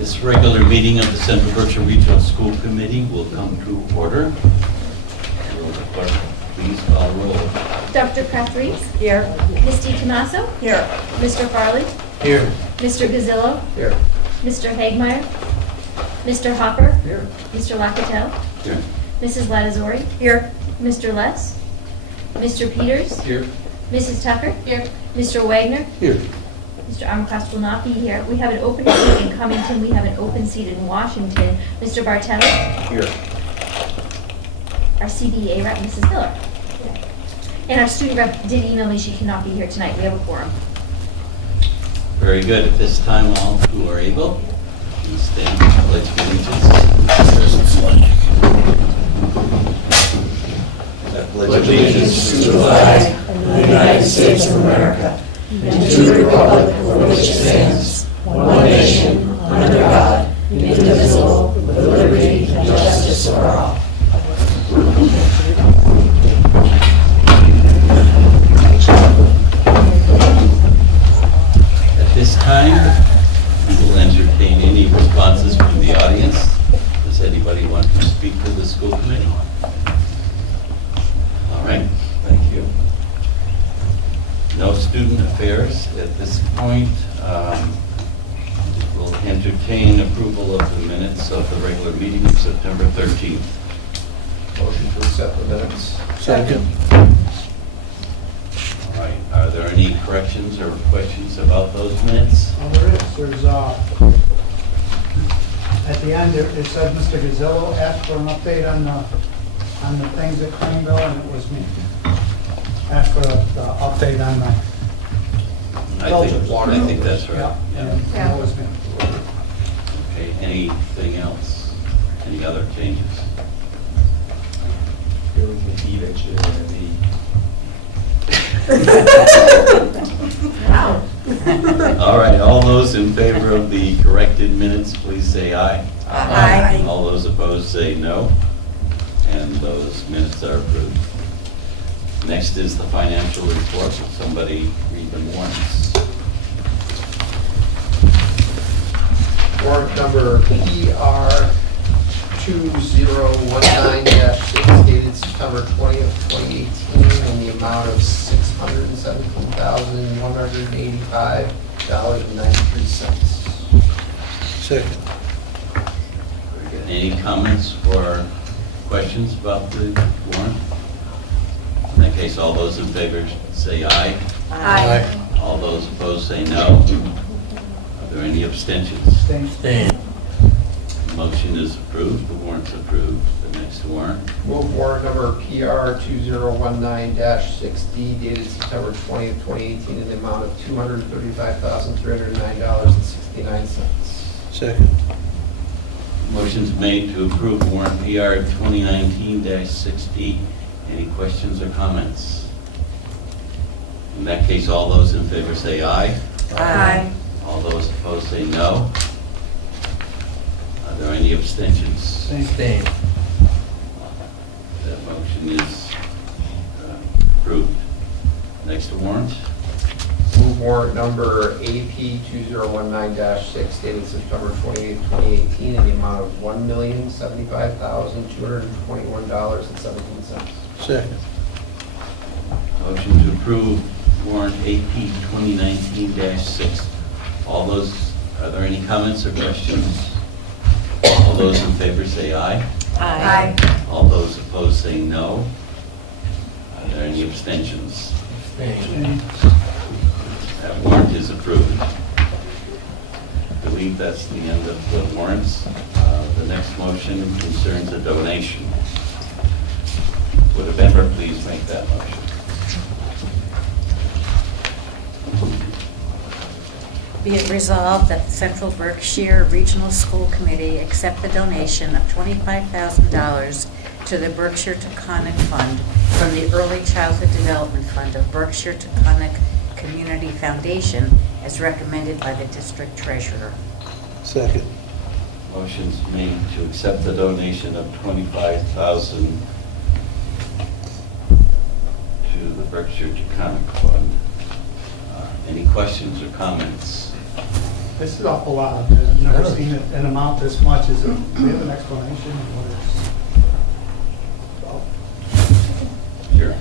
This regular meeting of the Central Berkshire Regional School Committee will come to order. Will the clerk please call roll? Dr. Kraft Reeves. Here. Misty Tomaso. Here. Mr. Farley. Here. Mr. Gazzillo. Here. Mr. Hagmeyer. Mr. Hopper. Here. Mr. Locatell. Here. Mrs. Latazori. Here. Mr. Less. Mr. Peters. Here. Mrs. Tucker. Here. Mr. Wagner. Here. Mr. Armcroft will not be here. We have an open seat in Cummington. We have an open seat in Washington. Mr. Bartelli. Here. Our CBA rep, Mrs. Miller. And our student rep did email me she cannot be here tonight. We have a quorum. Very good. At this time, all who are able, please stand for the pledge of allegiance. Pledge allegiance to the flag of the United States of America and to the republic for which it stands, one nation, under God, indivisible, with liberty and justice for all. At this time, we will entertain any responses from the audience. Does anybody want to speak to the school committee? All right, thank you. No student affairs at this point. We'll entertain approval of the minutes of the regular meeting of September 13th. Motion to accept the minutes. Second. All right, are there any corrections or questions about those minutes? Well, there is. There's, at the end, it said Mr. Gazzillo asked for an update on the things at Greenville, and it was me. Asked for the update on the, I think that's right. yeah, Yeah. and it was me. Okay, anything else? Any other changes? Here we can eat at you and All right, all those in favor of the corrected minutes, please say aye. Aye. All those opposed say no, and those minutes are approved. Next is the financial report. Will somebody read the warrants? warrant number PR 2019-6 dated September 20th, 2018 in the amount of $617,185.93. Second. Any comments or questions about the warrant? In that case, all those in favor say aye. Aye. All those opposed say no. Are there any abstentions? Thanks. Motion is approved, the warrant's approved. The next warrant, Move warrant number PR 2019-6D dated September 20th, 2018 in the amount of $235,309.69. Second. motion's made to approve warrant PR 2019-6D. Any questions or comments? In that case, all those in favor say aye. Aye. All those opposed say no. Are there any abstentions? Thanks. That motion is approved. Next warrant, Move warrant number AP 2019-6 dated September 28th, 2018 in the amount of $1,075,221.17. Second. motion to approve warrant AP 2019-6. All those, are there any comments or questions? All those in favor say aye. Aye. All those opposed say no. Are there any abstentions? That warrant is approved. I believe that's the end of the warrants. The next motion concerns a donation. Would a member please make that motion? Be it resolved that the Central Berkshire Regional School Committee accept the donation of $25,000 to the Berkshire Taconic Fund from the Early Childhood Development Fund of Berkshire Taconic Community Foundation as recommended by the district treasurer. Second. Motion's made to accept the donation of $25,000 to the Berkshire Taconic Fund. Any questions or comments? This is awful lot. I've never seen it an amount this much. Is it, do we have an explanation of what it's about? Sure.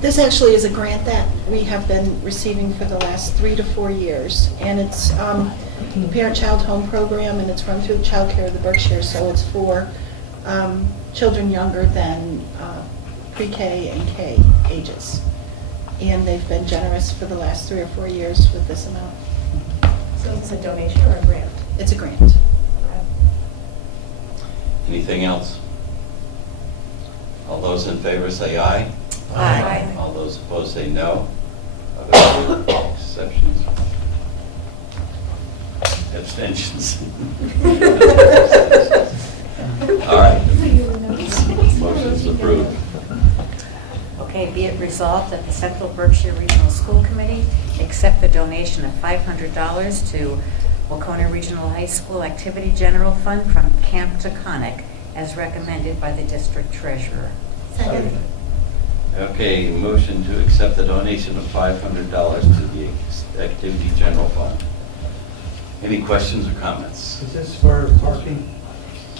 This actually is a grant that we have been receiving for the last 3 to 4 years, and it's the Parent-Child Home Program, and it's run through the Child Care of the Berkshire, so it's for children younger than pre-K and K ages. And they've been generous for the last 3 or 4 years with this amount. So is this a donation or a grant? It's a grant. Anything else? All those in favor say aye. Aye. All those opposed say no. Are there any exceptions? Abstentions? All right. Motion's approved. Okay, be it resolved that the Central Berkshire Regional School Committee accept the donation of $500 to Wacona Regional High School Activity General Fund from Camp Taconic as recommended by the district treasurer. Second. Okay, motion to accept the donation of $500 to the Activity General Fund. Any questions or comments? Is this for parking?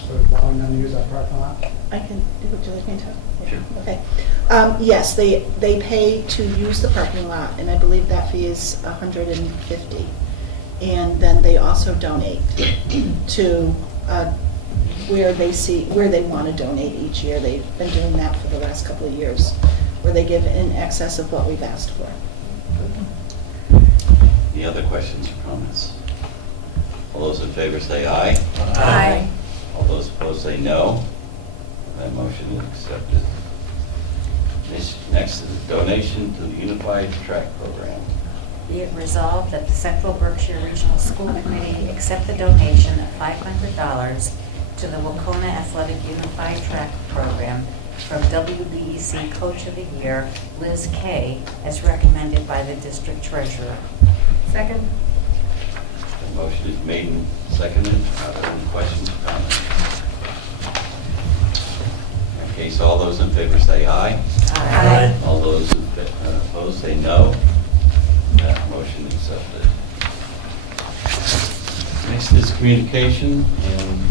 For allowing them to use our parking lot? I can, would you like me to? Sure. Okay. Yes, they pay to use the parking lot, and I believe that fee is $150. And then they also donate to where they want to donate each year. They've been doing that for the last couple of years, where they give in excess of what we've asked for. Any other questions or comments? All those in favor say aye. Aye. All those opposed say no. That motion is accepted. Next is donation to the Unified Track Program. Be it resolved that the Central Berkshire Regional School Committee accept the donation of $500 to the Wacona Athletic Unified Track Program from WBEC Coach of the Year, Liz Kay, as recommended by the district treasurer. Second. The motion is made and seconded. Are there any questions or comments? Okay, so all those in favor say aye. Aye. All those opposed say no. That motion is accepted. Next is communication, and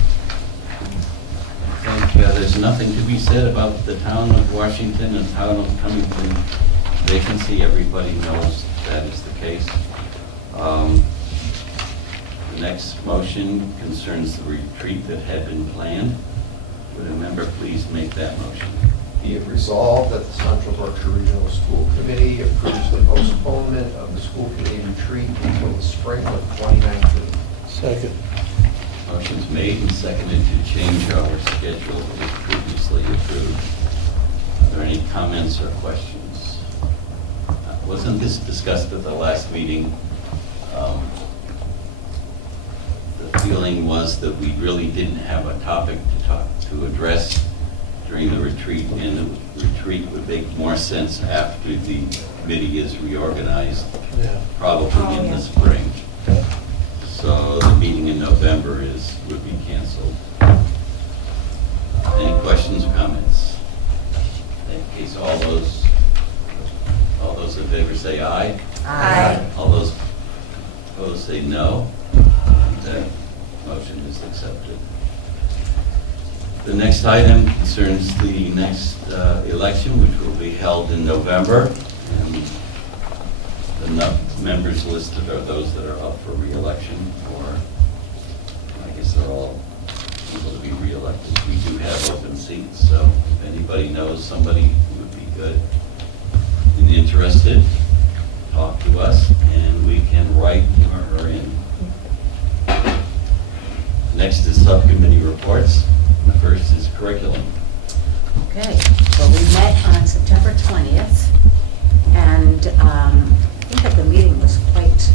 I think there's nothing to be said about the town of Washington and town of Cummington vacancy. Everybody knows that is the case. The next motion concerns the retreat that had been planned. Would a member please make that motion? Be it resolved that the Central Berkshire Regional School Committee approves the postponement of the school committee retreat until the spring of 2019. Second. Motion's made and seconded to change our schedule that was previously approved. Are there any comments or questions? Wasn't this discussed at the last meeting? The feeling was that we really didn't have a topic to address during the retreat, and the retreat would make more sense after the committee is reorganized, Yeah. probably in the spring. So the meeting in November would be canceled. Any questions or comments? In that case, all those in favor say aye. Aye. All those opposed say no. That motion is accepted. The next item concerns the next election, which will be held in November. And the members listed are those that are up for re-election, or I guess they're all able to be re-elected. We do have open seats, so if anybody knows somebody who would be good and interested, talk to us and we can write him or her in. Next is subcommittee reports. The first is curriculum. Okay, well, we met on September 20th, and I think that the meeting was quite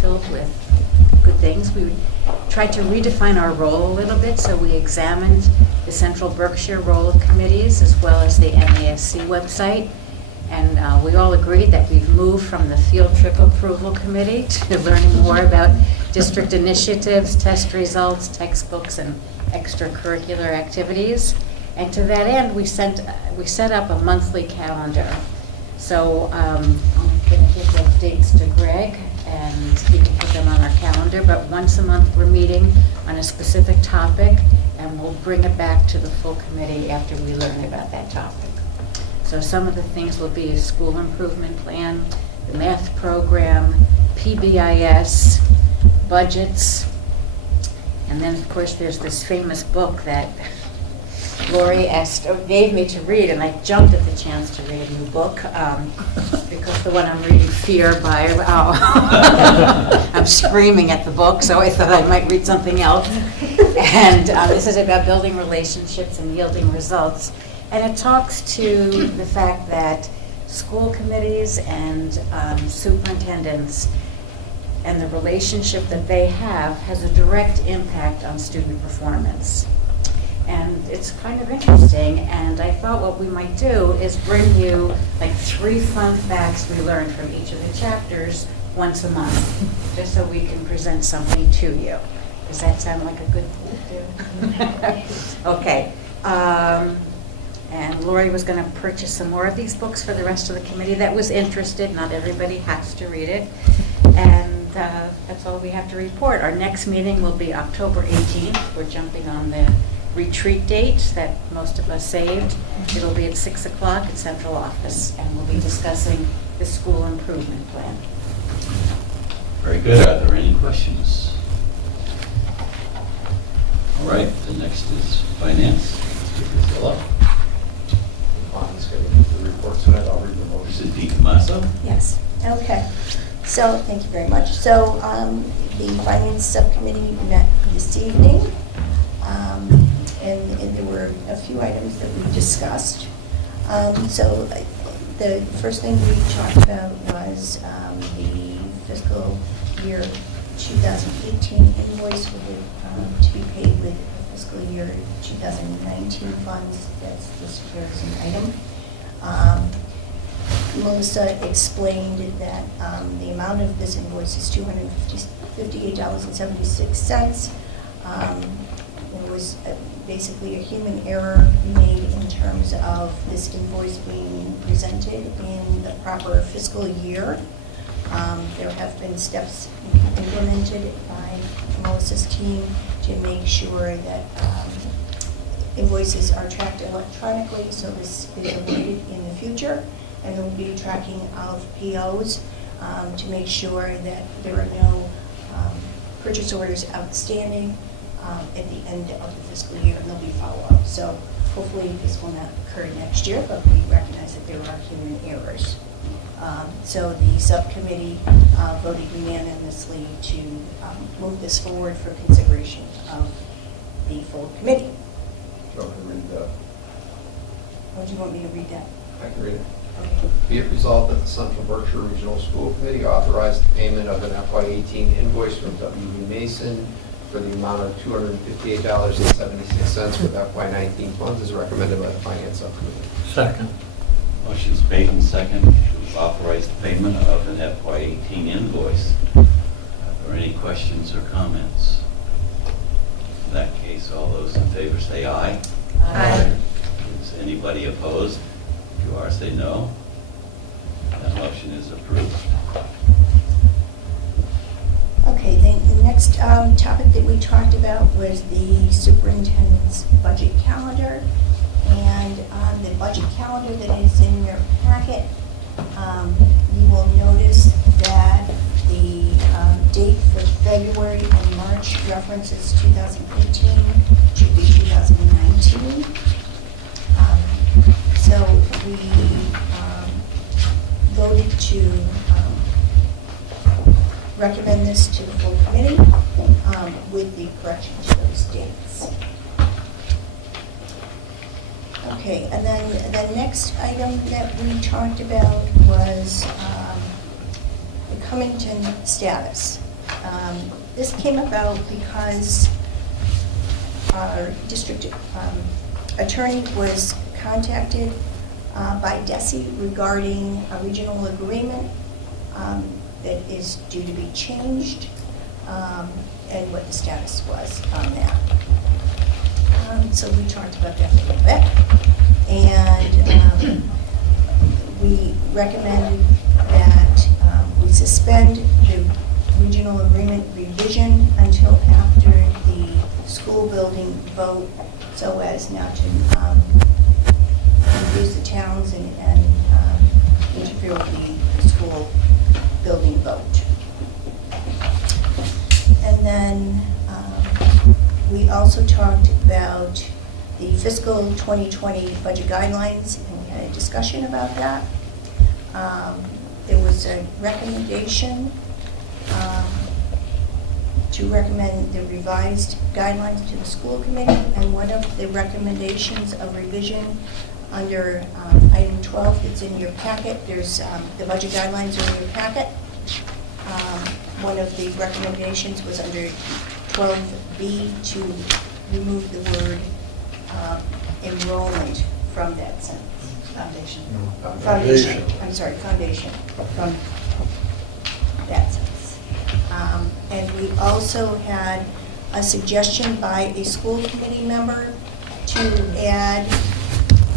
filled with good things. We tried to redefine our role a little bit, so we examined the Central Berkshire role of committees as well as the MASC website, and we all agreed that we've moved from the field trip approval committee to learning more about district initiatives, test results, textbooks, and extracurricular activities. And to that end, we set up a monthly calendar. So I'm going to give those dates to Greg, and he can put them on our calendar but once a month we're meeting on a specific topic, and we'll bring it back to the full committee after we learn about that topic. So some of the things will be school improvement plan, the math program, PBIS, budgets, and then, of course, there's this famous book that Lori gave me to read, and I jumped at the chance to read a new book, because the one I'm reading, Fear by, I'm screaming at the book, so I thought I might read something else. And this is about building relationships and yielding results. And it talks to the fact that school committees and superintendents and the relationship that they have has a direct impact on student performance. And it's kind of interesting, and I thought what we might do is bring you like 3 fun facts we learned from each of the chapters once a month, just so we can present something to you. Does that sound like a good thing to do? Okay. And Lori was going to purchase some more of these books for the rest of the committee that was interested. Not everybody has to read it. And that's all we have to report. Our next meeting will be October 18th. We're jumping on the retreat date that most of us saved. It'll be at 6 o'clock at Central Office, and we'll be discussing the school improvement plan. Very good. Are there any questions? All right, the next is finance. Mr. Priscilla. On the schedule for the report tonight, I'll read the motion. Mrs. P. Tomaso. Yes, okay. So, thank you very much. So, the Finance Subcommittee met this evening, and there were a few items that we discussed. So, the first thing we talked about was the fiscal year 2018 invoice to be paid with fiscal year 2019 funds. That's listed here as an item. Melissa explained that the amount of this invoice is $258.76. There was basically a human error made in terms of this invoice being presented in the proper fiscal year. There have been steps implemented by Melissa's team to make sure that invoices are tracked electronically, so this is avoided in the future. And there will be tracking of POs to make sure that there are no purchase orders outstanding at the end of the fiscal year, and there'll be follow-up. So hopefully this will not occur next year, but we recognize that there are human errors. So the subcommittee voted unanimously to move this forward for consideration of the full committee. Do you want me to read that? Or do you want me to read that? I can read it. Okay. Be it resolved that the Central Berkshire Regional School Committee authorized the payment of an FY18 invoice from W.B. Mason for the amount of $258.76 with FY19 funds as recommended by the Finance Subcommittee. Second. Motion's made and second to authorize the payment of an FY18 invoice. Are there any questions or comments? In that case, all those in favor say aye. Aye. Is anybody opposed? If you are, say no. That motion is approved. Okay, then the next topic that we talked about was the superintendent's budget calendar. And on the budget calendar that is in your packet, you will notice that the date for February and March references 2018, should be 2019. So we voted to recommend this to the full committee with the correction to those dates. Okay, and then the next item that we talked about was the Cummington status. This came about because our district attorney was contacted by DESE regarding a regional agreement that is due to be changed, and what the status was on that. So we talked about that a little bit, and we recommended that we suspend the regional agreement revision until after the school building vote, so as not to confuse the towns and interfere with the school building vote. And then we also talked about the fiscal 2020 budget guidelines, and we had a discussion about that. There was a recommendation to recommend the revised guidelines to the school committee, and one of the recommendations of revision under item 12 that's in your packet, there's the budget guidelines are in your packet. One of the recommendations was under 12B to remove the word enrollment from that sentence. Foundation. Foundation, I'm sorry, foundation. From that sentence. And we also had a suggestion by a school committee member to add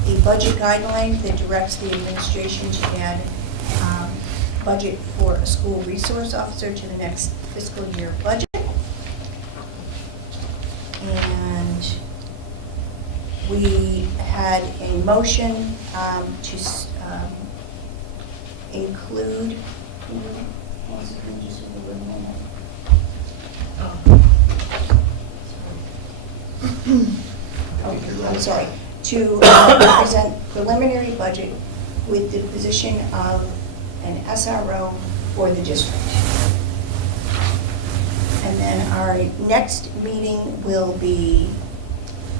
a budget guideline that directs the administration to add budget for a school resource officer to the next fiscal year budget. And we had a motion to include, I'm sorry, to present preliminary budget with the position of an SRO for the district. And then our next meeting will be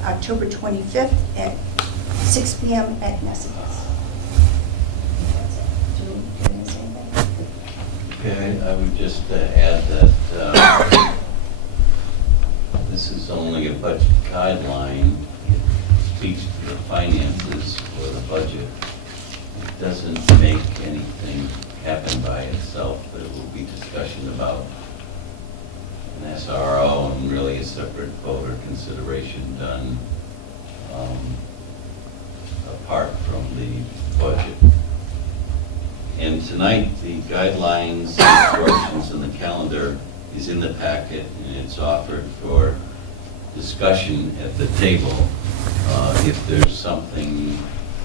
October 25th at 6 p.m. at Nessicus. Do you want to say anything? Okay, I would just add that this is only a budget guideline. It speaks to the finances for the budget. It doesn't make anything happen by itself. There will be discussion about an SRO and really a separate vote or consideration done apart from the budget. And tonight, the guidelines, instructions, and the calendar is in the packet, and it's offered for discussion at the table. If there's something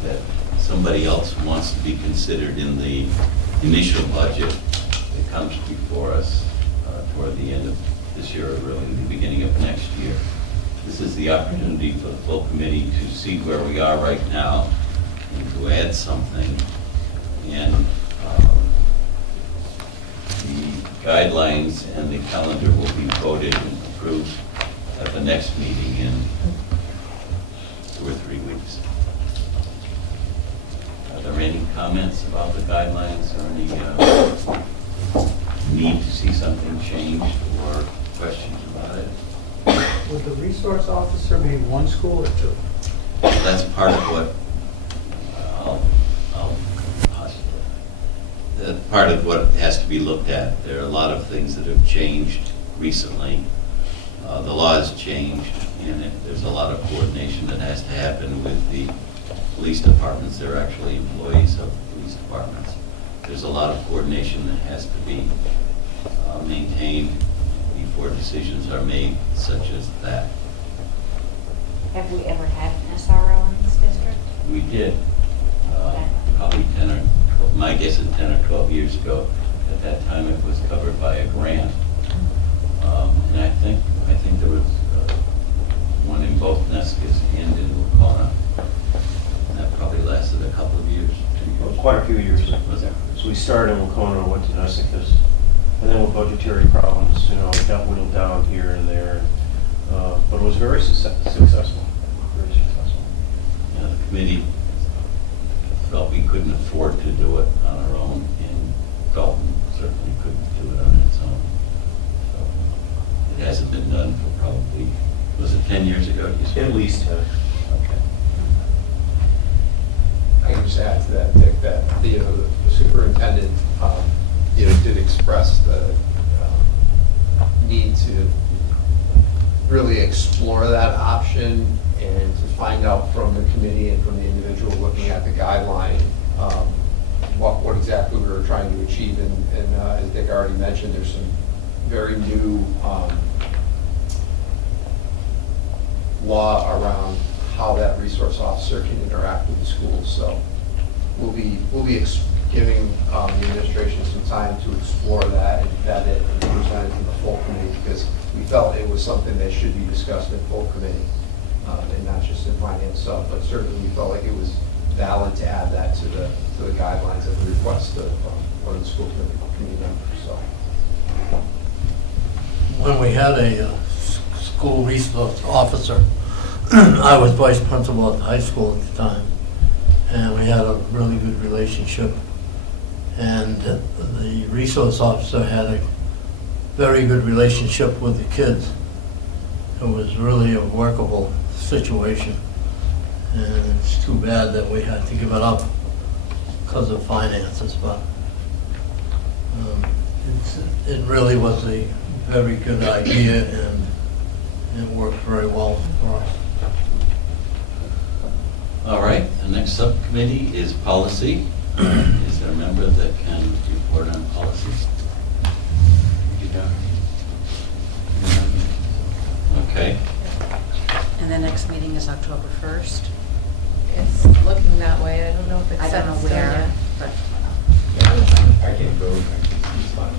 that somebody else wants to be considered in the initial budget that comes before us toward the end of this year, or really the beginning of next year. This is the opportunity for the full committee to see where we are right now and to add something. And the guidelines and the calendar will be voted and approved at the next meeting in 2 or 3 weeks. Are there any comments about the guidelines or any need to see something changed or questions about it? Would the resource officer be one school or two? That's part of what I'll that's part of what has to be looked at. There are a lot of things that have changed recently. The law has changed, and there's a lot of coordination that has to happen with the police departments. They're actually employees of police departments. There's a lot of coordination that has to be maintained before decisions are made, such as that. Have we ever had an SRO in this district? We did, probably 10 or 12, my guess is 10 or 12 years ago. At that time, it was covered by a grant. And I think there was one in both Neskis and in Waukegan. And that probably lasted a couple of years. Quite a few years. Was it? So we started in Waukegan and went to Nessicus. And then with budgetary problems, it got whittled down here and there. But it was very successful. Very successful. You know, the committee felt we couldn't afford to do it on our own, and Dalton certainly couldn't do it on its own. So it hasn't been done for probably, was it 10 years ago? You said? At least 10. Okay. I can just add to that, Dick, that the superintendent, did express the need to really explore that option and to find out from the committee and from the individual looking at the guideline what exactly we were trying to achieve. And as Dick already mentioned, there's some very new law around how that resource officer can interact with the schools. So we'll be giving the administration some time to explore that and vet it and present it to the full committee, because we felt it was something that should be discussed in full committee and not just in finance sub. But certainly we felt like it was valid to add that to the guidelines at the request of one of the school committee members. So. When we had a school resource officer, I was vice principal at the high school at the time, and we had a really good relationship. And the resource officer had a very good relationship with the kids. It was really a workable situation, and it's too bad that we had to give it up because of finances, but it really was a very good idea, and it worked very well for us. All right, the next subcommittee is policy. Is there a member that can report on policies? You don't? Okay. And the next meeting is October 1st. It's looking that way. I don't know if it's I set don't in know stone where, yet. but I can't go, but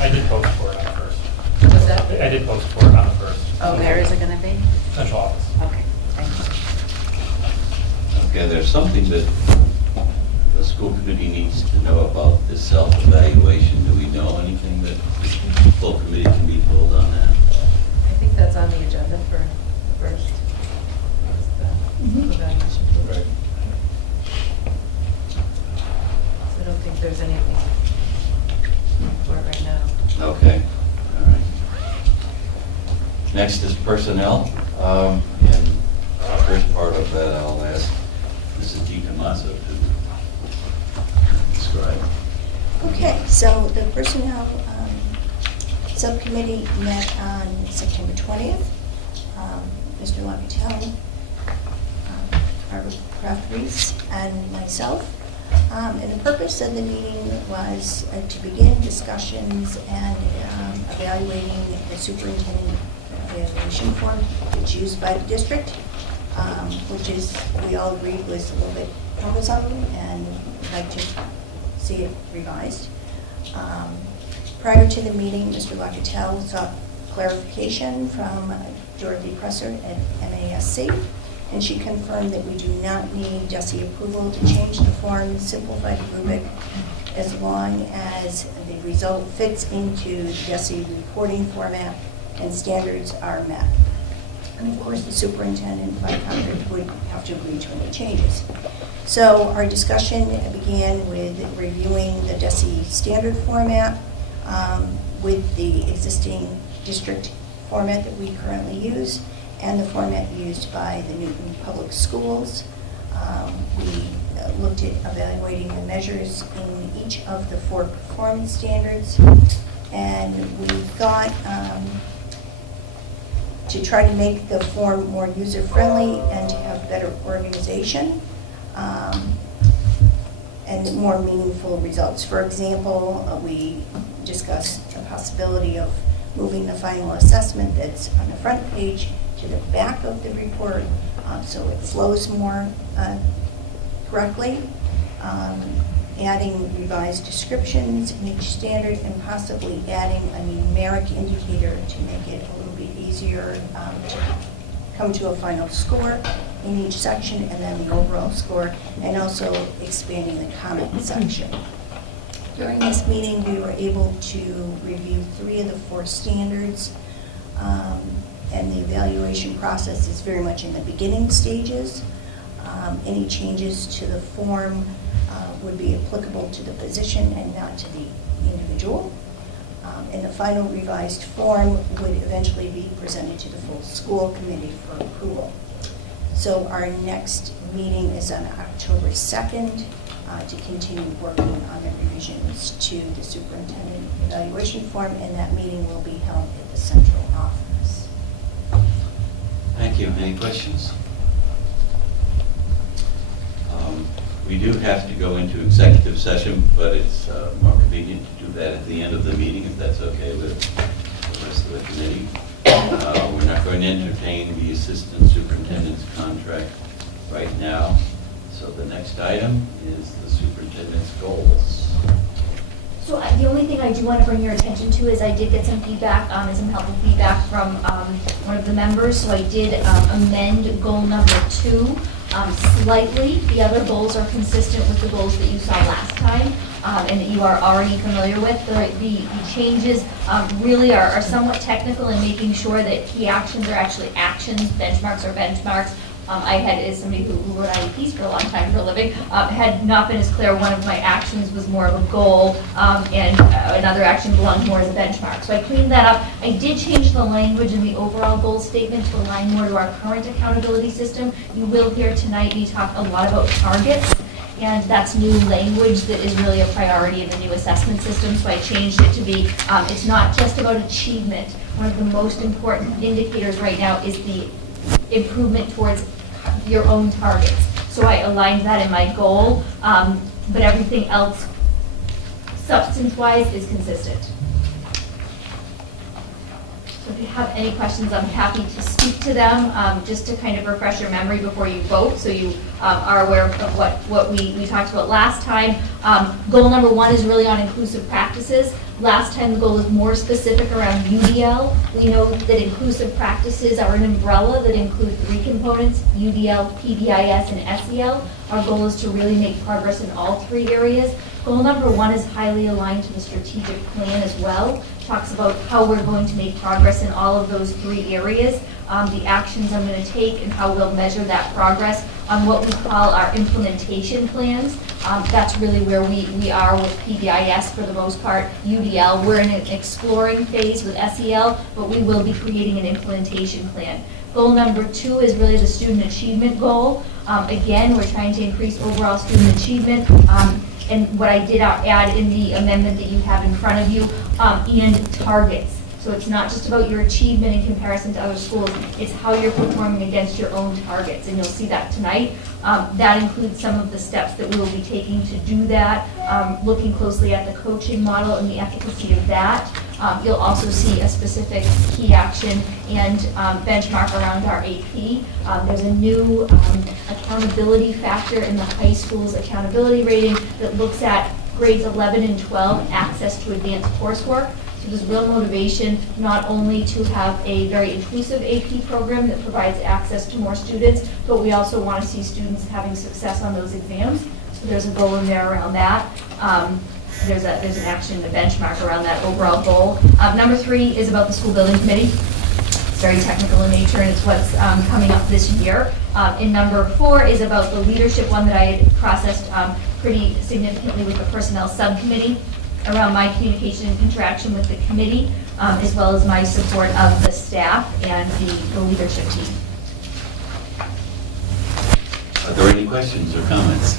I did post for it on the first. What's that? I did post for it on the first. oh, where is it going to be? Central office. Okay, thank you. Okay, there's something that the school committee needs to know about this self-evaluation. Do we know anything that the full committee can be told on that? I think that's on the agenda for the first. That's the evaluation tool. Right. So I don't think there's anything for it right now. Okay, all right. Next is personnel, and the first part of that I'll ask Mrs. DiTomaso to describe. Okay, so the Personnel Subcommittee met on September 20th. Mr. Locatelli, Barbara Kraft-Reese, and myself. And the purpose of the meeting was to begin discussions and evaluating the superintendent evaluation form that's used by the district, which is, we all agreed, was a little bit cumbersome and would like to see it revised. Prior to the meeting, Mr. Locatelli sought clarification from Dorothy Presser at MASC, and she confirmed that we do not need DESE approval to change the form, simplify the rubric, as long as the result fits into the DESE reporting format and standards are met. And of course, the superintendent, by contract, would have to agree to any changes. So our discussion began with reviewing the DESE standard format with the existing district format that we currently use and the format used by the Newton Public Schools. We looked at evaluating the measures in each of the 4 performance standards, and we thought to try to make the form more user-friendly and to have better organization and more meaningful results. For example, we discussed the possibility of moving the final assessment that's on the front page to the back of the report so it flows more correctly, adding revised descriptions in each standard, and possibly adding a numeric indicator to make it a little bit easier to come to a final score in each section, and then the overall score, and also expanding the comment section. During this meeting, we were able to review 3 of the 4 standards, and the evaluation process is very much in the beginning stages. Any changes to the form would be applicable to the position and not to the individual. And the final revised form would eventually be presented to the full school committee for approval. So our next meeting is on October 2nd to continue working on the revisions to the superintendent evaluation form, and that meeting will be held at the central office. Thank you. Any questions? We do have to go into executive session, but it's more convenient to do that at the end of the meeting, if that's okay with the rest of the committee. We're not going to entertain the assistant superintendent's contract right now. So the next item is the superintendent's goals. So the only thing I do want to bring your attention to is I did get some feedback, and some helpful feedback from one of the members. So I did amend goal number 2 slightly. The other goals are consistent with the goals that you saw last time and that you are already familiar with. The changes really are somewhat technical in making sure that key actions are actually actions, benchmarks are benchmarks. I had, as somebody who wrote IEPs for a long time for a living, had not been as clear. One of my actions was more of a goal, and another action belonged more as a benchmark. So I cleaned that up. I did change the language in the overall goal statement to align more to our current accountability system. You will hear tonight me talk a lot about targets, and that's new language that is really a priority in the new assessment system. So I changed it to be, it's not just about achievement. One of the most important indicators right now is the improvement towards your own targets. So I aligned that in my goal, but everything else, substance-wise, is consistent. So if you have any questions, I'm happy to speak to them, just to kind of refresh your memory before you vote, so you are aware of what we talked about last time. Goal number 1 is really on inclusive practices. Last time, the goal was more specific around UDL. We know that inclusive practices are an umbrella that include 3 components, UDL, PBIS, and SEL. Our goal is to really make progress in all 3 areas. Goal number 1 is highly aligned to the strategic plan as well. Talks about how we're going to make progress in all of those 3 areas, the actions I'm going to take, and how we'll measure that progress on what we call our implementation plans. That's really where we are with PBIS for the most part. UDL, we're in an exploring phase with SEL, but we will be creating an implementation plan. Goal number 2 is really the student achievement goal. Again, we're trying to increase overall student achievement. And what I did add in the amendment that you have in front of you, and targets. So it's not just about your achievement in comparison to other schools, it's how you're performing against your own targets, and you'll see that tonight. That includes some of the steps that we will be taking to do that, looking closely at the coaching model and the efficacy of that. You'll also see a specific key action and benchmark around our AP. There's a new accountability factor in the high school's accountability rating that looks at grades 11 and 12 access to advanced coursework. So there's real motivation not only to have a very inclusive AP program that provides access to more students, but we also want to see students having success on those exams. So there's a goal in there around that. There's an action, a benchmark around that overall goal. Number 3 is about the school building committee. It's very technical in nature, and it's what's coming up this year. And number 4 is about the leadership one that I had processed pretty significantly with the personnel subcommittee around my communication and interaction with the committee, as well as my support of the staff and the leadership team. Are there any questions or comments?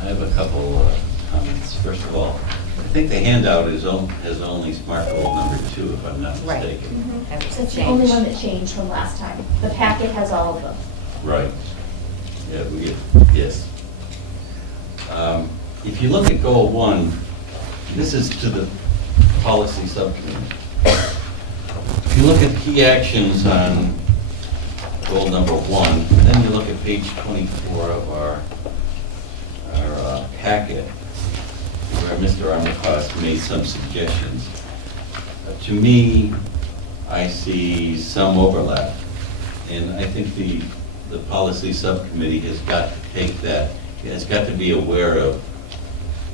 I have a couple comments. First of all, I think the handout has only SMART goal number 2, if I'm not Right. mistaken. That was a That's the only change. one that changed from last time. The packet has all of them. Right. Yeah, yes. If you look at goal 1, this is to the policy subcommittee. If you look at key actions on goal number 1, then you look at page 24 of our packet, where Mr. Armacost made some suggestions. To me, I see some overlap, and I think the policy subcommittee has got to take that, has got to be aware of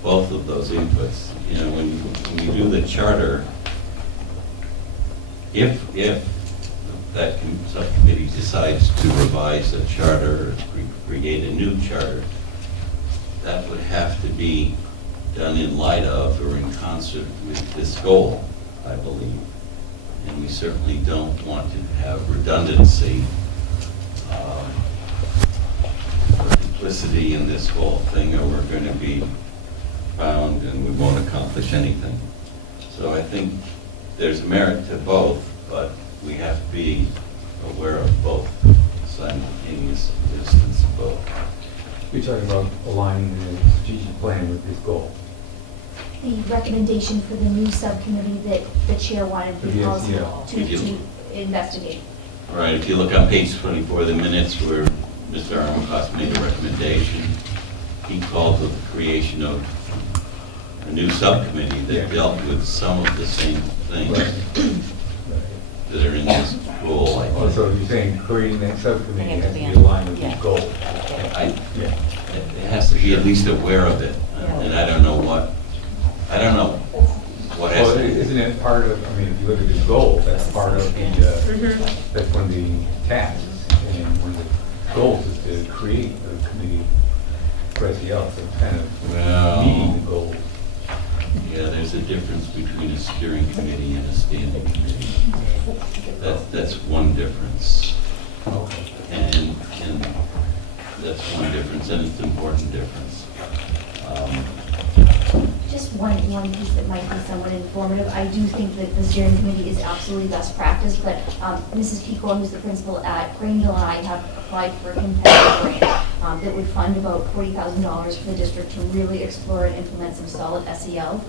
both of those inputs. You know, when you do the charter, if that subcommittee decides to revise the charter, or create a new charter, that would have to be done in light of or in concert with this goal, I believe. And we certainly don't want to have redundancy or duplicity in this whole thing, or we're going to be found and we won't accomplish anything. So I think there's merit to both, but we have to be aware of both, simultaneous existence of both. You're talking about aligning the strategic plan with this goal. The recommendation for the new subcommittee that the chair wanted For the the policy SEL. to investigate. All right, if you look on page 24 of the minutes where Mr. Armacost made a recommendation, he called for the creation of a new subcommittee that dealt with some of the same things that are in this goal, I think. Also, you're saying creating that subcommittee They have to has to be be on- aligned with yeah. this goal. It has to be at least aware of it, and I don't know what has Well, to be. isn't it part of, I mean, if you look at the goal, that's part of the, that's one of the tasks. And one of the goals is to create a committee for SEL, so it's kind Well- of meeting the goals. Yeah, there's a difference between a steering committee and a standing committee. That's one difference. And that's one difference, and it's an important difference. Just one piece that might be somewhat informative. I do think that the steering committee is absolutely best practice, but Mrs. Pecor, who's the principal at Greenville, and I have applied for a competitive grant that would fund about $40,000 for the district to really explore and implement some solid SEL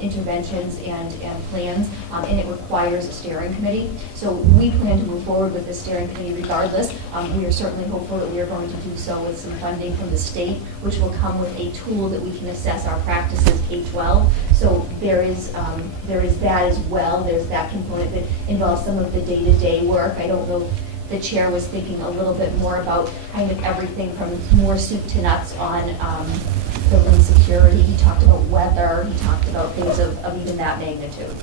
interventions and plans, and it requires a steering committee. So we plan to move forward with the steering committee regardless. We are certainly hopeful that we are going to do so with some funding from the state, which will come with a tool that we can assess our practices K-12. So there is that as well. There's that component that involves some of the day-to-day work. I don't know, the chair was thinking a little bit more about kind of everything from more soup to nuts on building security. He talked about weather. He talked about things of even that magnitude.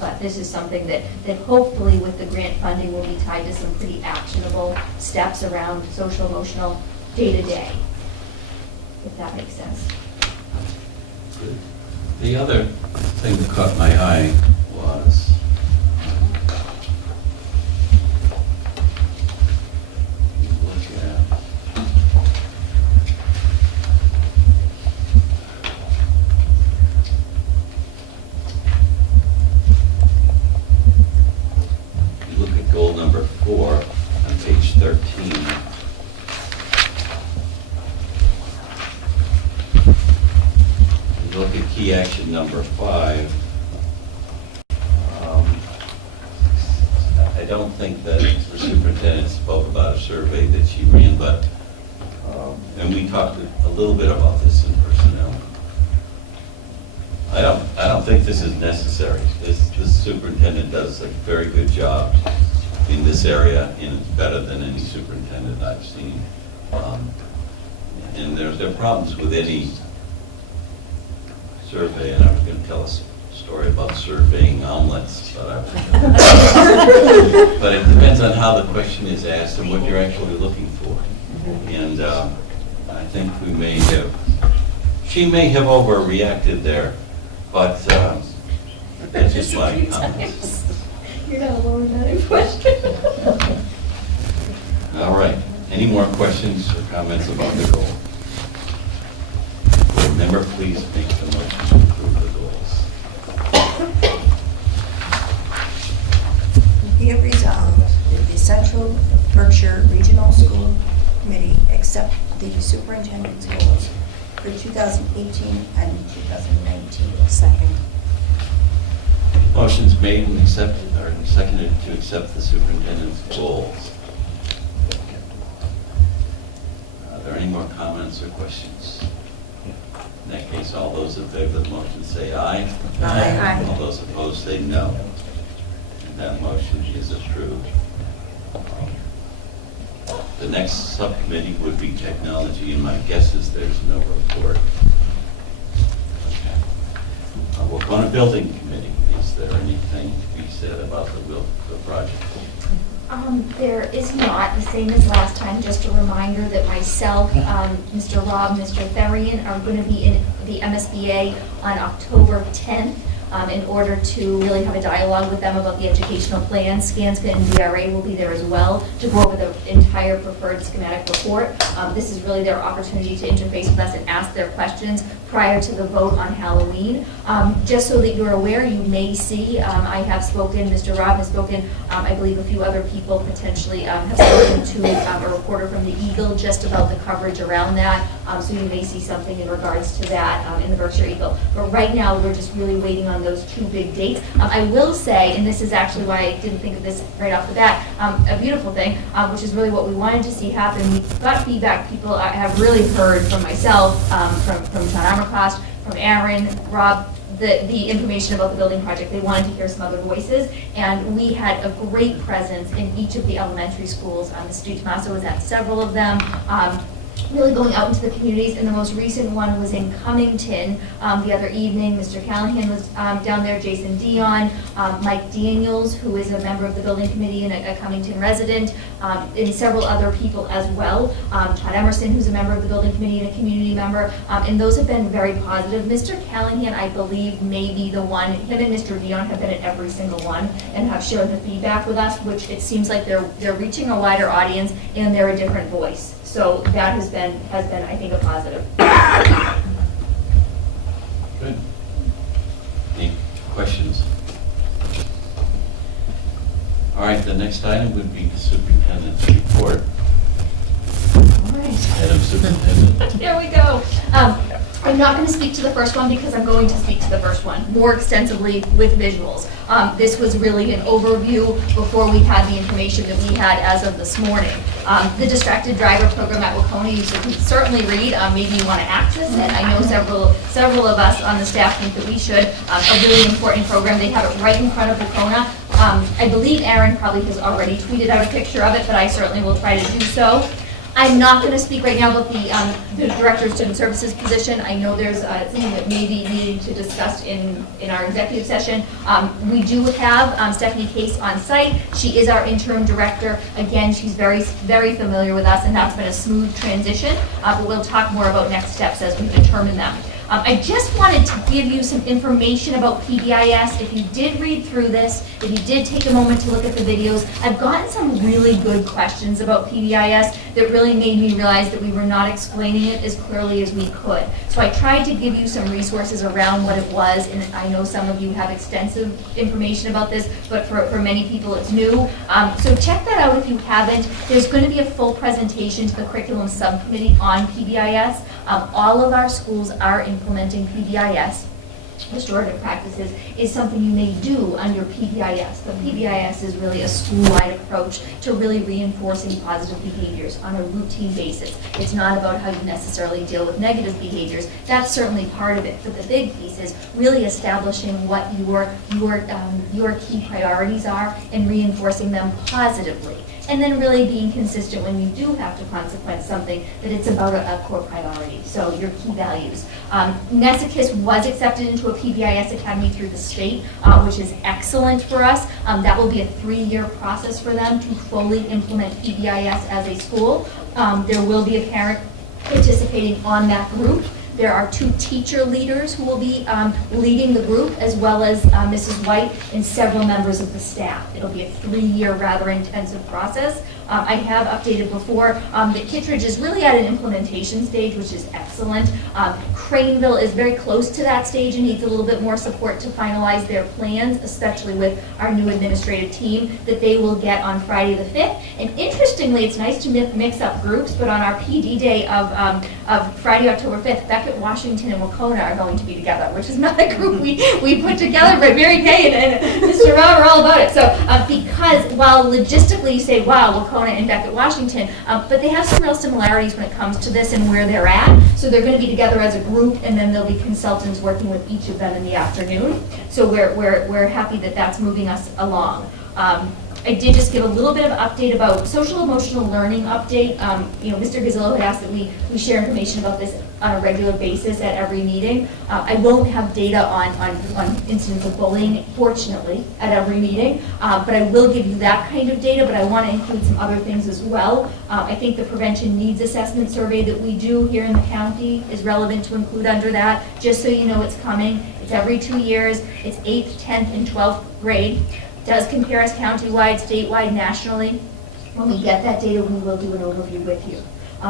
But this is something that hopefully with the grant funding will be tied to some pretty actionable steps around social, emotional, day-to-day, if that makes sense. Good. The other thing that caught my eye was you look at goal number 4 on page 13. You look at key action number 5. I don't think that the superintendent spoke about a survey that she ran, but, and we talked a little bit about this in personnel. I don't think this is necessary. This superintendent does a very good job in this area, and it's better than any superintendent I've seen. And there are problems with any survey, and I was going to tell us a story about surveying omelets, but but it depends on how the question is asked and what you're actually looking for. And I think she may have overreacted there, but that's just my comments. You're not alone in that question. All right, any more questions or comments about the goal? Board member, please make the motion to approve the goals. Be it resolved that the Central Berkshire Regional School Committee accept the superintendent's goals for 2018 and 2019. Second. Motion's made and accepted, or seconded to accept the superintendent's goals. Are there any more comments or questions? In that case, all those in favor of the motion say aye. Aye. All those opposed say no. And that motion is approved. The next subcommittee would be technology, and my guess is there's no report. Okay. We're on a building committee. Is there anything to be said about the project? There is not, the same as last time, just a reminder that myself, Mr. Rob, Mr. Therian are going to be in the MSBA on October 10th in order to really have a dialogue with them about the educational plan. Skanska and DRA will be there as well to go over the entire preferred schematic report. This is really their opportunity to interface with us and ask their questions prior to the vote on Halloween. Just so that you're aware, you may see, I have spoken, Mr. Robb has spoken, I believe a few other people potentially have spoken to a reporter from the Eagle just about the coverage around that. So you may see something in regards to that in the Berkshire Eagle. But right now, we're just really waiting on those two big dates. I will say, and this is actually why I didn't think of this right off the bat, a beautiful thing, which is really what we wanted to see happen. We got feedback. People have really heard from myself, from John Armacrost, from Aaron, Rob, the information about the building project. They wanted to hear some other voices, and we had a great presence in each of the elementary schools. Mr. DiTomaso was at several of them. Really going out into the communities, and the most recent one was in Cummington the other evening. Mr. Callahan was down there, Jason Dion, Mike Daniels, who is a member of the building committee and a Cummington resident, and several other people as well. Todd Emerson, who's a member of the building committee and a community member, and those have been very positive. Mr. Callahan, I believe, may be the one. Him and Mr. Dion have been at every single one and have shared the feedback with us, which it seems like they're reaching a wider audience and they're a different voice. So that has been, I think, a positive. Good. Any questions? All right, the next item would be the superintendent's report. All right. Madam Superintendent. Here we go. I'm not going to speak to the first one because I'm going to speak to the first one more extensively with visuals. This was really an overview before we had the information that we had as of this morning. The distracted driver program at Wacona, you can certainly read. Maybe you want to access it. I know several of us on the staff think that we should. A really important program. They have it right in front of Wacona. I believe Aaron probably has already tweeted out a picture of it, but I certainly will try to do so. I'm not going to speak right now about the Director of Student Services position. I know there's something that may be needing to discuss in our executive session. We do have Stephanie Case on site. She is our interim director. Again, she's very, very familiar with us, and that's been a smooth transition. But we'll talk more about next steps as we determine them. I just wanted to give you some information about PBIS. If you did read through this, if you did take a moment to look at the videos, I've gotten some really good questions about PBIS that really made me realize that we were not explaining it as clearly as we could. So I tried to give you some resources around what it was, and I know some of you have extensive information about this, but for many people it's new. So check that out if you haven't. There's going to be a full presentation to the curriculum subcommittee on PBIS. All of our schools are implementing PBIS. Restorative practices is something you may do under PBIS. But PBIS is really a school-wide approach to really reinforcing positive behaviors on a routine basis. It's not about how you necessarily deal with negative behaviors. That's certainly part of it. But the big piece is really establishing what your key priorities are and reinforcing them positively. And then really being consistent when you do have to consequence something, that it's about a core priority, so your key values. Nesicus was accepted into a PBIS academy through the state, which is excellent for us. That will be a 3-year process for them to fully implement PBIS as a school. There will be a parent participating on that group. There are 2 teacher leaders who will be leading the group, as well as Mrs. White and several members of the staff. It'll be a 3-year, rather intensive process. I have updated before that Kittredge is really at an implementation stage, which is excellent. Craneville is very close to that stage and needs a little bit more support to finalize their plans, especially with our new administrative team that they will get on Friday the 5th. And interestingly, it's nice to mix up groups, but on our PD day of Friday, October 5th, Becket, Washington, and Wacona are going to be together, which is not a group we put together, but Mary Kay and Mr. Rob are all about it. So because while logistically you say, wow, Wacona and Becket, Washington, but they have some real similarities when it comes to this and where they're at. So they're going to be together as a group, and then there'll be consultants working with each of them in the afternoon. So we're happy that that's moving us along. I did just give a little bit of update about social emotional learning update. Mr. Gazzillo had asked that we share information about this on a regular basis at every meeting. I won't have data on incidents of bullying, fortunately, at every meeting, but I will give you that kind of data, but I want to include some other things as well. I think the prevention needs assessment survey that we do here in the county is relevant to include under that, just so you know it's coming. It's every 2 years. It's 8th, 10th, and 12th grade. Does compare us countywide, statewide, nationally. When we get that data, we will do an overview with you.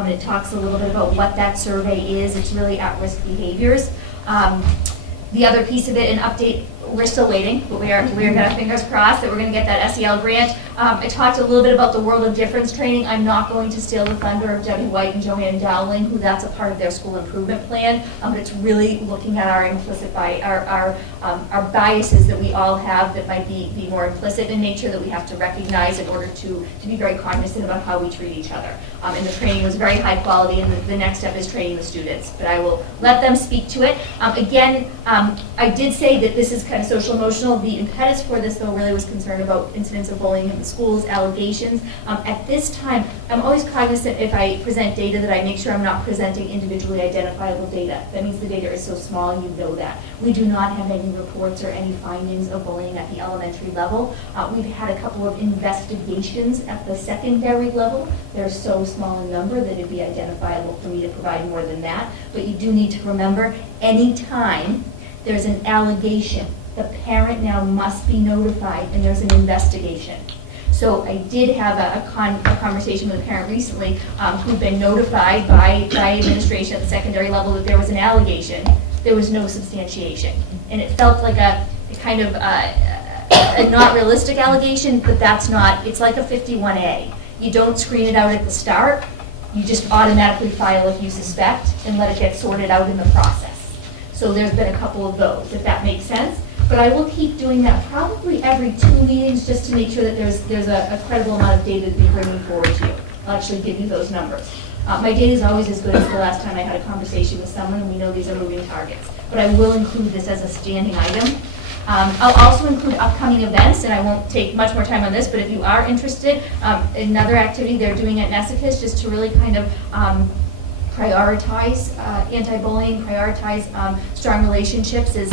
It talks a little bit about what that survey is. It's really at-risk behaviors. The other piece of it, an update, we're still waiting, but we are got our fingers crossed that we're going to get that SEL grant. I talked a little bit about the World of Difference training. I'm not going to steal the thunder of Debbie White and Joanne Dowling, who that's a part of their school improvement plan. But it's really looking at our implicit our biases that we all have that might be more implicit in nature that we have to recognize in order to be very cognizant about how we treat each other. And the training was very high quality, and the next step is training the students. But I will let them speak to it. Again, I did say that this is kind of social emotional. The impetus for this, though, really was concerned about incidents of bullying in the schools, allegations. At this time, I'm always cognizant if I present data that I make sure I'm not presenting individually identifiable data. That means the data is so small, you know that. We do not have any reports or any findings of bullying at the elementary level. We've had a couple of investigations at the secondary level. They're so small in number that it'd be identifiable for me to provide more than that. But you do need to remember, anytime there's an allegation, the parent now must be notified and there's an investigation. So I did have a conversation with a parent recently who'd been notified by administration at the secondary level that there was an allegation. There was no substantiation. And it felt like a kind of a not realistic allegation, but that's not, it's like a 51A. You don't screen it out at the start. You just automatically file if you suspect and let it get sorted out in the process. So there's been a couple of those, if that makes sense. But I will keep doing that probably every 2 meetings just to make sure that there's a credible amount of data to be bringing forward to you. I'll actually give you those numbers. My data is always as good as the last time I had a conversation with someone, and we know these are moving targets. But I will include this as a standing item. I'll also include upcoming events, and I won't take much more time on this, but if you are interested, another activity they're doing at Nessicus just to really kind of prioritize anti-bullying, prioritize strong relationships is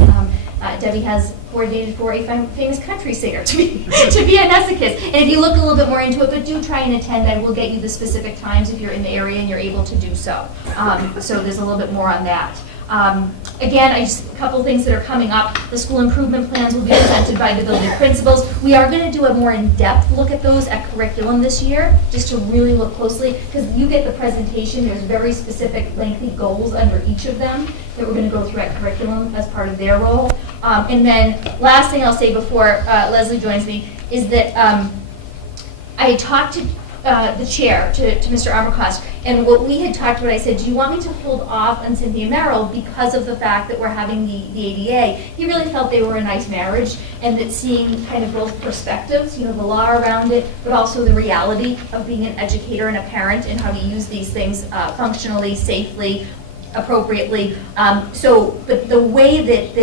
Debbie has coordinated for a famous country singer to be at Nessicus. And if you look a little bit more into it, but do try and attend, I will get you the specific times if you're in the area and you're able to do so. So there's a little bit more on that. Again, a couple things that are coming up. The school improvement plans will be presented by the building principals. We are going to do a more in-depth look at those at curriculum this year, just to really look closely, because you get the presentation. There's very specific, lengthy goals under each of them that we're going to go through at curriculum as part of their role. And then last thing I'll say before Leslie joins me is that I talked to the chair, to Mr. Armacost, and what we had talked about, I said, do you want me to hold off on Cynthia Merrill because of the fact that we're having the ADA? He really felt they were a nice marriage, and that seeing kind of both perspectives, the law around it, but also the reality of being an educator and a parent and how to use these things functionally, safely, appropriately. But the way that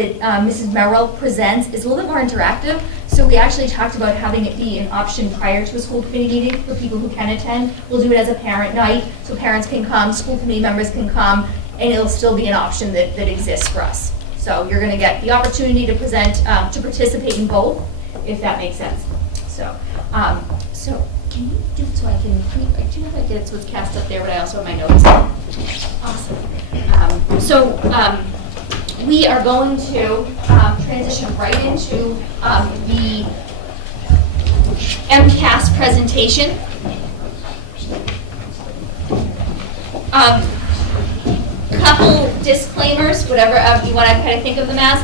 Mrs. Merrill presents is a little bit more interactive. So we actually talked about having it be an option prior to a school committee meeting for people who can attend. We'll do it as a parent night, so parents can come, school committee members can come, and it'll still be an option that exists for us. So you're going to get the opportunity to present, to participate in both, if that makes sense. So can you do it so I can, I do have to get it so it's cast up there, but I also have my notes. Awesome. We are going to transition right into the MCAS presentation. Couple disclaimers, whatever you want to kind of think of them as.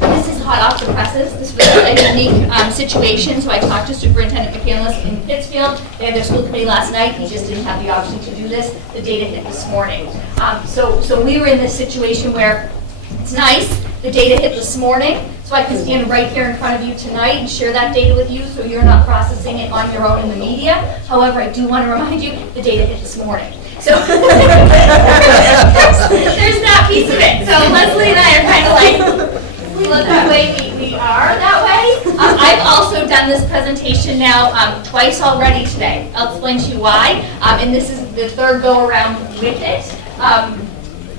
This is hot off the presses. This was a unique situation. So I talked to Superintendent McCandless in Pittsfield. They had their school committee last night. He just didn't have the option to do this. The data hit this morning. So we were in this situation where it's nice. The data hit this morning. So I can stand right here in front of you tonight and share that data with you so you're not processing it on your own in the media. However, I do want to remind you the data hit this morning. So there's that piece of it. So Leslie and I are kind of like, we look that way, we are that way. I've also done this presentation now twice already today. I'll explain to you why. And this is the third go around with it.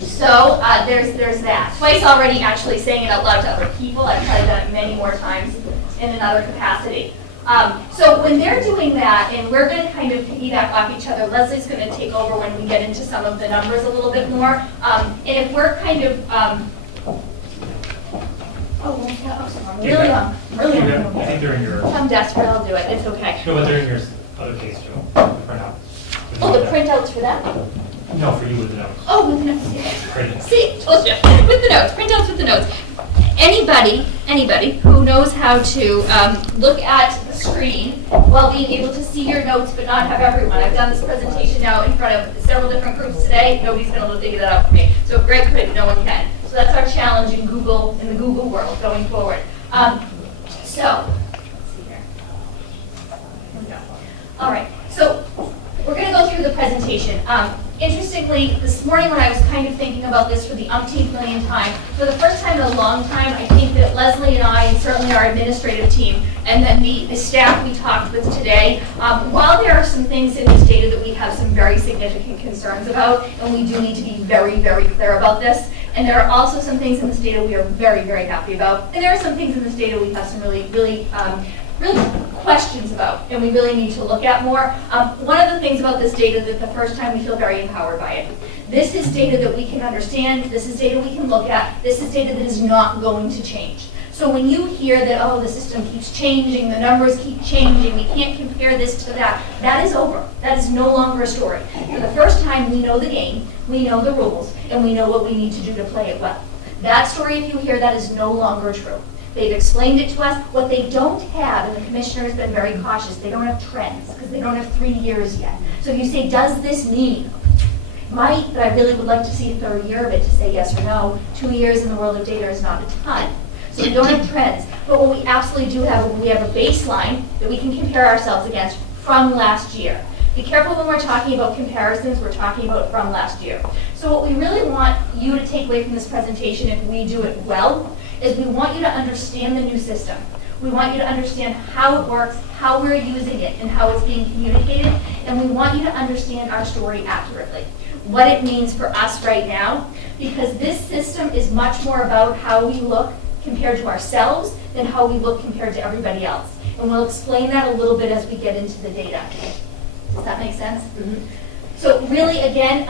So there's that. Twice already actually saying it out loud to other people. I've probably done it many more times in another capacity. So when they're doing that, and we're going to kind of piggyback off each other, Leslie's going to take over when we get into some of the numbers a little bit more. And if we're kind of, really I think they're in your. I'm desperate, I'll do it, it's okay. No, but they're in your other case, Joe, for now. Oh, the printouts for that? No, for you with the notes. Oh, with the notes. Print. See, told you, with the notes, printouts with the notes. Anybody who knows how to look at the screen while being able to see your notes but not have everyone. I've done this presentation now in front of several different groups today. Nobody's been able to figure that out for me. So if Greg could, no one can. So that's our challenge in Google, in the Google world going forward. So, let's see here. Here we go. All right, so we're going to go through the presentation. Interestingly, this morning when I was kind of thinking about this for the umpteenth millionth time, for the first time in a long time, I think that Leslie and I, and certainly our administrative team, and then the staff we talked with today, while there are some things in this data that we have some very significant concerns about, and we do need to be very, very clear about this, and there are also some things in this data we are very, very happy about, and there are some things in this data we have some really questions about, and we really need to look at more. One of the things about this data that the first time we feel very empowered by it. This is data that we can understand, this is data we can look at, this is data that is not going to change. So when you hear that, oh, the system keeps changing, the numbers keep changing, we can't compare this to that, that is over. That is no longer a story. For the first time, we know the game, we know the rules, and we know what we need to do to play it well. That story, if you hear that, is no longer true. They've explained it to us. What they don't have, and the commissioner has been very cautious, they don't have trends, because they don't have 3 years yet. So you say, does this mean? But I really would like to see a third year of it to say yes or no. 2 years in the world of data is not a ton. So we don't have trends. But what we absolutely do have, we have a baseline that we can compare ourselves against from last year. Be careful when we're talking about comparisons, we're talking about from last year. So what we really want you to take away from this presentation, if we do it well, is we want you to understand the new system. We want you to understand how it works, how we're using it, and how it's being communicated, and we want you to understand our story accurately. What it means for us right now, because this system is much more about how we look compared to ourselves than how we look compared to everybody else. And we'll explain that a little bit as we get into the data. Does that make sense? Mm-hmm. So really, again,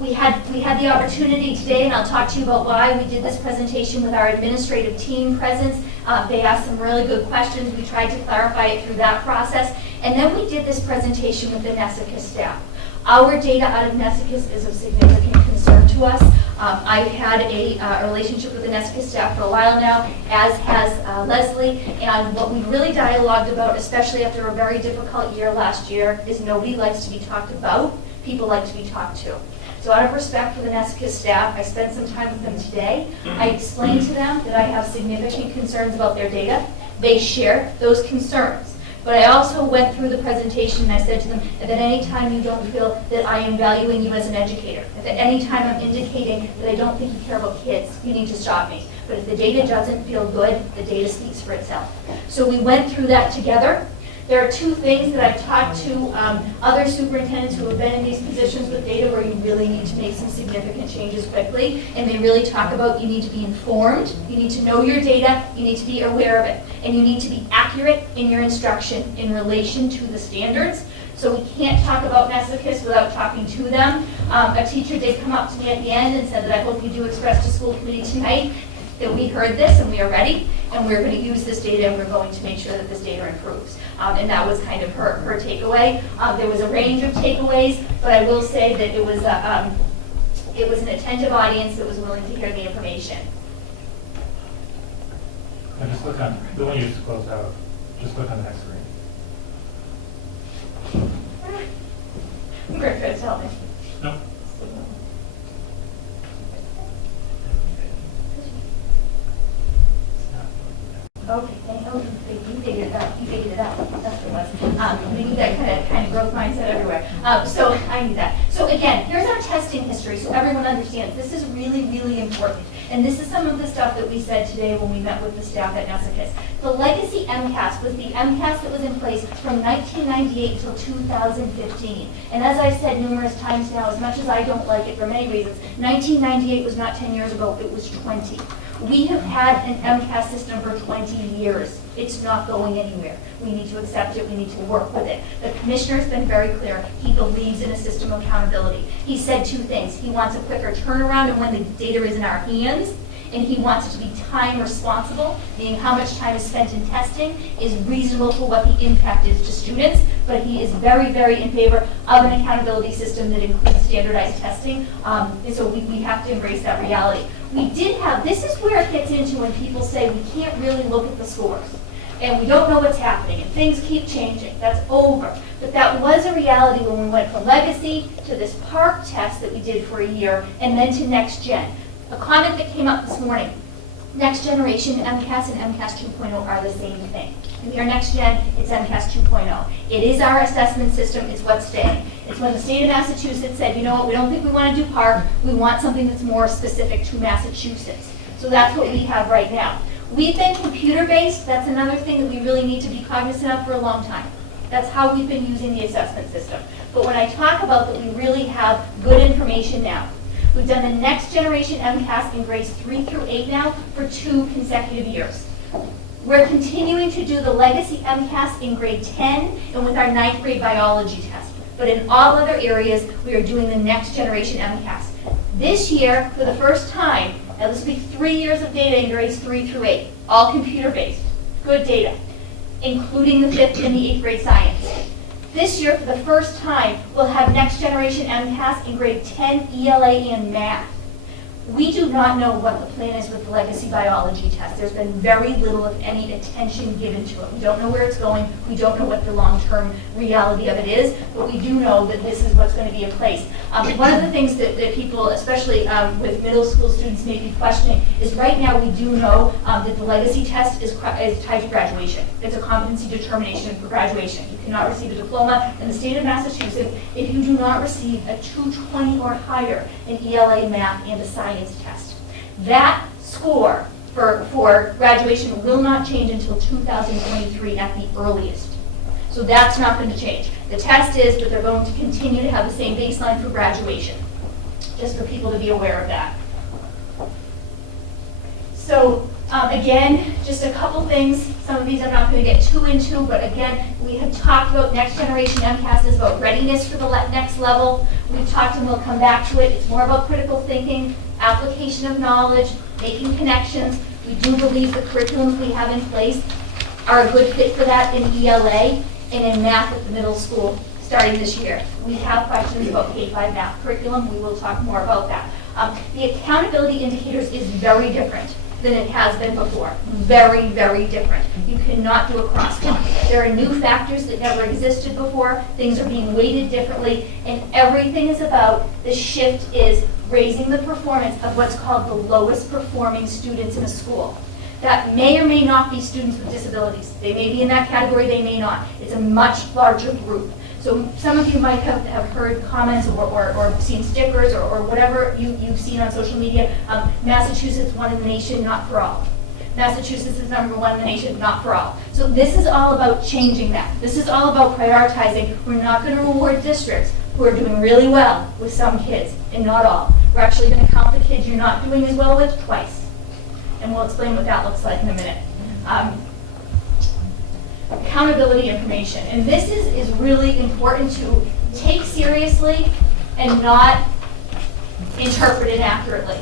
we had the opportunity today, and I'll talk to you about why we did this presentation with our administrative team presence. They asked some really good questions. We tried to clarify it through that process. And then we did this presentation with the NESICA staff. Our data out of NESICA is of significant concern to us. I've had a relationship with the NESICA staff for a while now, as has Leslie, and what we really dialogued about, especially after a very difficult year last year, is nobody likes to be talked about, people like to be talked to. So out of respect for the NESICA staff, I spent some time with them today. I explained to them that I have significant concerns about their data. They shared those concerns. But I also went through the presentation and I said to them, if at any time you don't feel that I am valuing you as an educator, if at any time I'm indicating that I don't think you care about kids, you need to stop me. But if the data doesn't feel good, the data speaks for itself. So we went through that together. There are two things that I've talked to other superintendents who have been in these positions with data where you really need to make some significant changes quickly, and they really talk about you need to be informed, you need to know your data, you need to be aware of it, and you need to be accurate in your instruction in relation to the standards. So we can't talk about NESICA without talking to them. A teacher did come up to me at the end and said that I hope you do express to school committee tonight that we heard this and we are ready, and we're going to use this data and we're going to make sure that this data improves. And that was kind of her takeaway. There was a range of takeaways, but I will say that it was an attentive audience that was willing to hear the information. And just click on, the one you just closed out, just click on the next screen. Greg tried to tell me. Nope. Okay, you figured it out. You figured it out. That's what it was. We need that kind of growth mindset everywhere. So I need that. So again, here's our testing history, so everyone understands. This is really, really important. And this is some of the stuff that we said today when we met with the staff at NESICA. The legacy MCAS was the MCAS that was in place from 1998 until 2015. And as I've said numerous times now, as much as I don't like it for many reasons, 1998 was not 10 years ago, it was 20. We have had an MCAS system for 20 years. It's not going anywhere. We need to accept it. We need to work with it. The commissioner's been very clear. He believes in a system of accountability. He said two things. He wants a quicker turnaround and when the data is in our hands, and he wants it to be time responsible, meaning how much time is spent in testing is reasonable for what the impact is to students, but he is very, very in favor of an accountability system that includes standardized testing, and so we have to embrace that reality. We did have, this is where it gets into when people say we can't really look at the scores, and we don't know what's happening, and things keep changing. That's over. But that was a reality when we went from legacy to this PARC test that we did for a year, and then to next gen. A comment that came up this morning, next generation MCAS and MCAS 2.0 are the same thing. If you're next gen, it's MCAS 2.0. It is our assessment system, it's what's staying. It's when the state of Massachusetts said, you know what, we don't think we want to do PARC, we want something that's more specific to Massachusetts. So that's what we have right now. We've been computer-based, that's another thing that we really need to be cognizant of for a long time. That's how we've been using the assessment system. But when I talk about that we really have good information now, we've done the next generation MCAS in grades 3 through 8 now for 2 consecutive years. We're continuing to do the legacy MCAS in grade 10 and with our 9th grade biology test. But in all other areas, we are doing the next generation MCAS. This year, for the first time, now this will be 3 years of data in grades 3 through 8, all computer-based, good data, including the 5th and the 8th grade science. This year, for the first time, we'll have next generation MCAS in grade 10, ELA, and math. We do not know what the plan is with the legacy biology test. There's been very little, if any, attention given to it. We don't know where it's going. We don't know what the long-term reality of it is, but we do know that this is what's going to be in place. One of the things that people, especially with middle school students, may be questioning is right now we do know that the legacy test is tied to graduation. It's a competency determination for graduation. You cannot receive a diploma in the state of Massachusetts if you do not receive a 220 or higher in ELA, math, and a science test. That score for graduation will not change until 2023 at the earliest. So that's not going to change. The test is, but they're going to continue to have the same baseline for graduation, just for people to be aware of that. So again, just a couple things. Some of these I'm not going to get too into, but again, we have talked about next generation MCAS is about readiness for the next level. We've talked, and we'll come back to it. It's more about critical thinking, application of knowledge, making connections. We do believe the curriculums we have in place are a good fit for that in ELA and in math at the middle school starting this year. We have questions about K-5 math curriculum. We will talk more about that. The accountability indicators is very different than it has been before. Very, very different. You cannot do a crosswalk. There are new factors that never existed before. Things are being weighted differently, and everything is about, the shift is raising the performance of what's called the lowest performing students in a school. That may or may not be students with disabilities. They may be in that category, they may not. It's a much larger group. So some of you might have heard comments or seen stickers or whatever you've seen on social media. Massachusetts won in the nation, not for all. Massachusetts is number 1 in the nation, not for all. So this is all about changing that. This is all about prioritizing. We're not going to reward districts who are doing really well with some kids and not all. We're actually going to count the kids you're not doing as well with twice. And we'll explain what that looks like in a minute. Accountability information. And this is really important to take seriously and not interpret inaccurately.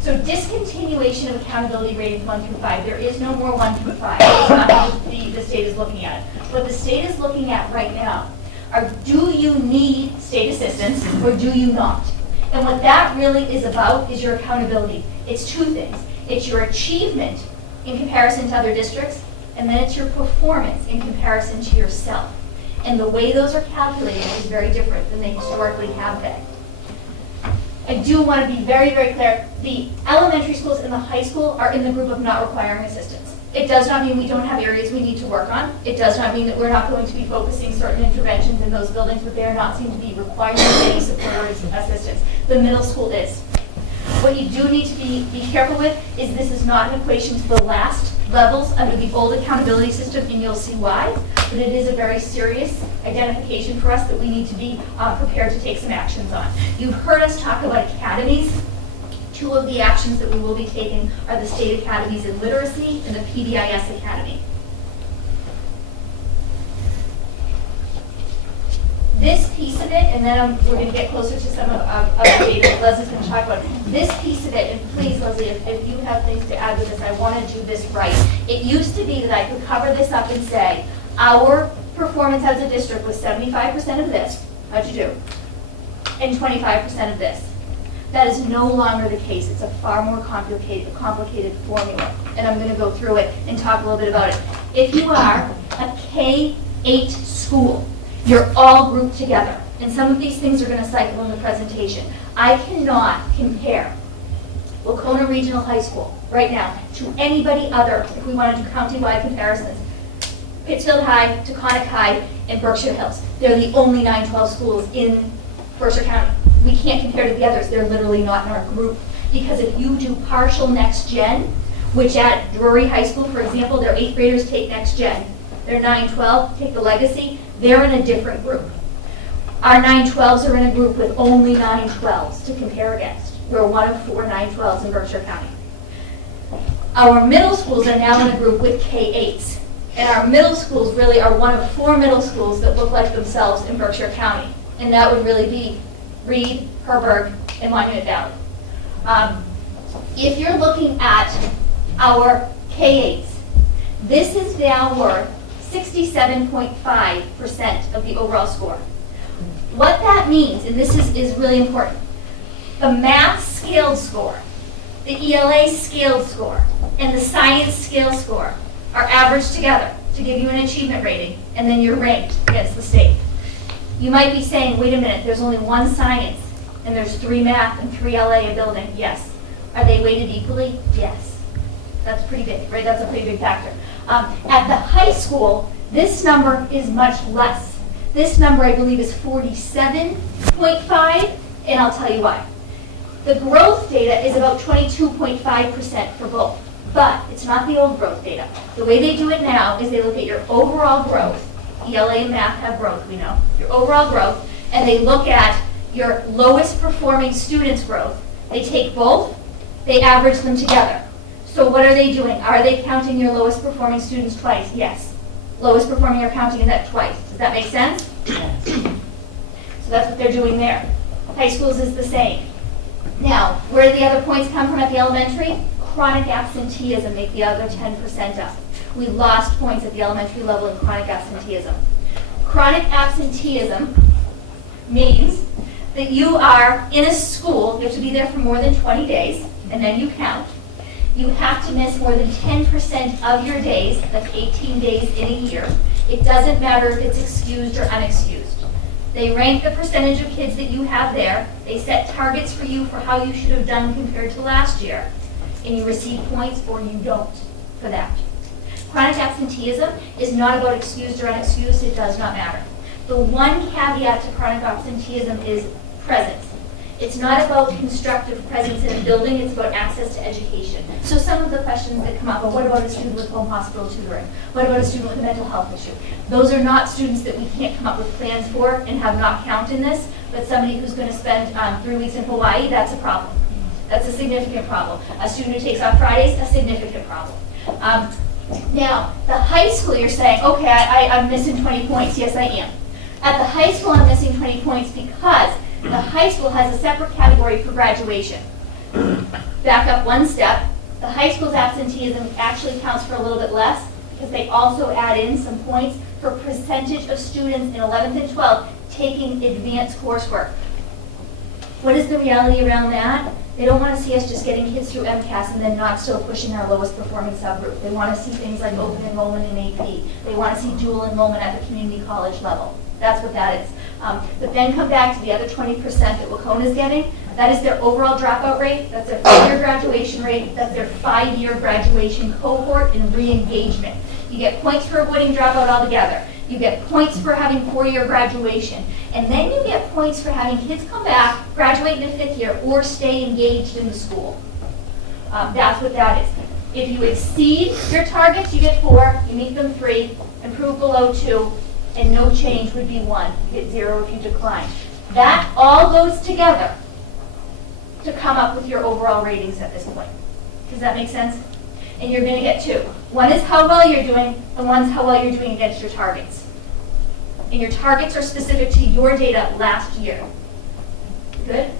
So discontinuation of accountability ratings 1 through 5. There is no more 1 through 5. It's not how the state is looking at it. What the state is looking at right now are, do you need state assistance or do you not? And what that really is about is your accountability. It's 2 things. It's your achievement in comparison to other districts, and then it's your performance in comparison to yourself. And the way those are calculated is very different than they historically have been. I do want to be very, very clear. The elementary schools and the high school are in the group of not requiring assistance. It does not mean we don't have areas we need to work on. It does not mean that we're not going to be focusing certain interventions in those buildings, but they are not seen to be requiring any support or assistance. The middle school is. What you do need to be careful with is this is not an equation to the last levels under the old accountability system, and you'll see why, but it is a very serious identification for us that we need to be prepared to take some actions on. You've heard us talk about academies. 2 of the actions that we will be taking are the state academies in literacy and the PBIS academy. This piece of it, and then we're going to get closer to some of the data that Leslie's going to talk about. This piece of it, and please, Leslie, if you have things to add to this, I want to do this right. It used to be that I could cover this up and say, our performance as a district was 75% of this, how'd you do? And 25% of this. That is no longer the case. It's a far more complicated formula. And I'm going to go through it and talk a little bit about it. If you are a K-8 school, you're all grouped together. And some of these things are going to cycle in the presentation. I cannot compare Wacona Regional High School right now to anybody other, if we want to do county-wide comparisons. Pittsfield High, Taconic High, and Berkshire Hills. They're the only 9-12 schools in Berkshire County. We can't compare to the others. They're literally not in our group. Because if you do partial next gen, which at Drury High School, for example, their 8th graders take next gen. Their 9-12 take the legacy. They're in a different group. Our 9-12s are in a group with only 9-12s to compare against. We're one of 4 9-12s in Berkshire County. Our middle schools are now in a group with K-8s. And our middle schools really are one of 4 middle schools that look like themselves in Berkshire County. And that would really be Reed, Herberg, and Monument Valley. If you're looking at our K-8s, this is now worth 67.5% of the overall score. What that means, and this is really important, the math scaled score, the ELA scaled score, and the science scale score are averaged together to give you an achievement rating, and then you're ranked against the state. You might be saying, wait a minute, there's only 1 science, and there's 3 math and 3 LA a building. Yes. Are they weighted equally? Yes. That's pretty big, right? That's a pretty big factor. At the high school, this number is much less. This number, I believe, is 47.5, and I'll tell you why. The growth data is about 22.5% for both, but it's not the old growth data. The way they do it now is they look at your overall growth. ELA and math have growth, we know. Your overall growth, and they look at your lowest performing students' growth. They take both, they average them together. So what are they doing? Are they counting your lowest performing students twice? Yes. Lowest performing are counting that twice. Does that make sense? Yes. So that's what they're doing there. High schools is the same. Now, where do the other points come from at the elementary? Chronic absenteeism make the other 10% up. We lost points at the elementary level in chronic absenteeism. Chronic absenteeism means that you are in a school, you have to be there for more than 20 days, and then you count. You have to miss more than 10% of your days, that's 18 days in a year. It doesn't matter if it's excused or unexcused. They rank the percentage of kids that you have there. They set targets for you for how you should have done compared to last year. And you receive points or you don't for that. Chronic absenteeism is not about excused or unexcused. It does not matter. The one caveat to chronic absenteeism is presence. It's not about constructive presence in a building, it's about access to education. So some of the questions that come up are, what about a student with home hospital tutoring? What about a student with a mental health issue? Those are not students that we can't come up with plans for and have not counted in this, but somebody who's going to spend 3 weeks in Hawaii, that's a problem. That's a significant problem. A student who takes off Fridays, a significant problem. Now, the high school, you're saying, okay, I'm missing 20 points. Yes, I am. At the high school, I'm missing 20 points because the high school has a separate category for graduation. Back up one step. The high school's absenteeism actually counts for a little bit less because they also add in some points for percentage of students in 11th and 12th taking advanced coursework. What is the reality around that? They don't want to see us just getting kids through MCAS and then not still pushing our lowest performing subgroup. They want to see things like open enrollment in AP. They want to see dual enrollment at the community college level. That's what that is. But then come back to the other 20% that Wacona is getting. That is their overall dropout rate. That's their 4-year graduation rate. That's their 5-year graduation cohort and re-engagement. You get points for avoiding dropout altogether. You get points for having 4-year graduation. And then you get points for having kids come back, graduate in the 5th year, or stay engaged in the school. That's what that is. If you exceed your targets, you get 4. You meet them 3. Improve below 2. And no change would be 1. You get 0 if you decline. That all goes together to come up with your overall ratings at this point. Does that make sense? And you're going to get 2. One is how well you're doing, and one's how well you're doing against your targets. and your targets are specific to your data last year. Good?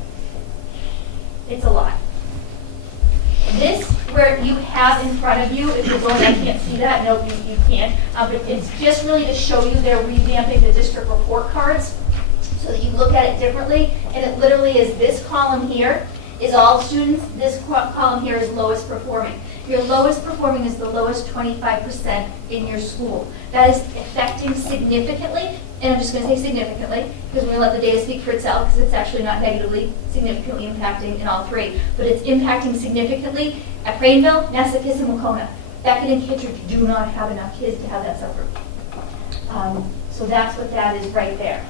It's a lot. This, where you have in front of you, if you're going, I can't see that, no, you can't, but it's just really to show you they're revamping the district report cards so that you look at it differently, and it literally is this column here is all students, this column here is lowest performing. Your lowest performing is the lowest 25% in your school. That is affecting significantly, and I'm just going to say significantly, because we're going to let the data speak for itself, because it's actually not negatively, significantly impacting in all three. But it's impacting significantly at Craneville, Nesicus, and Wacona. Becket and Kittredge do not have enough kids to have that subgroup. So that's what that is right there.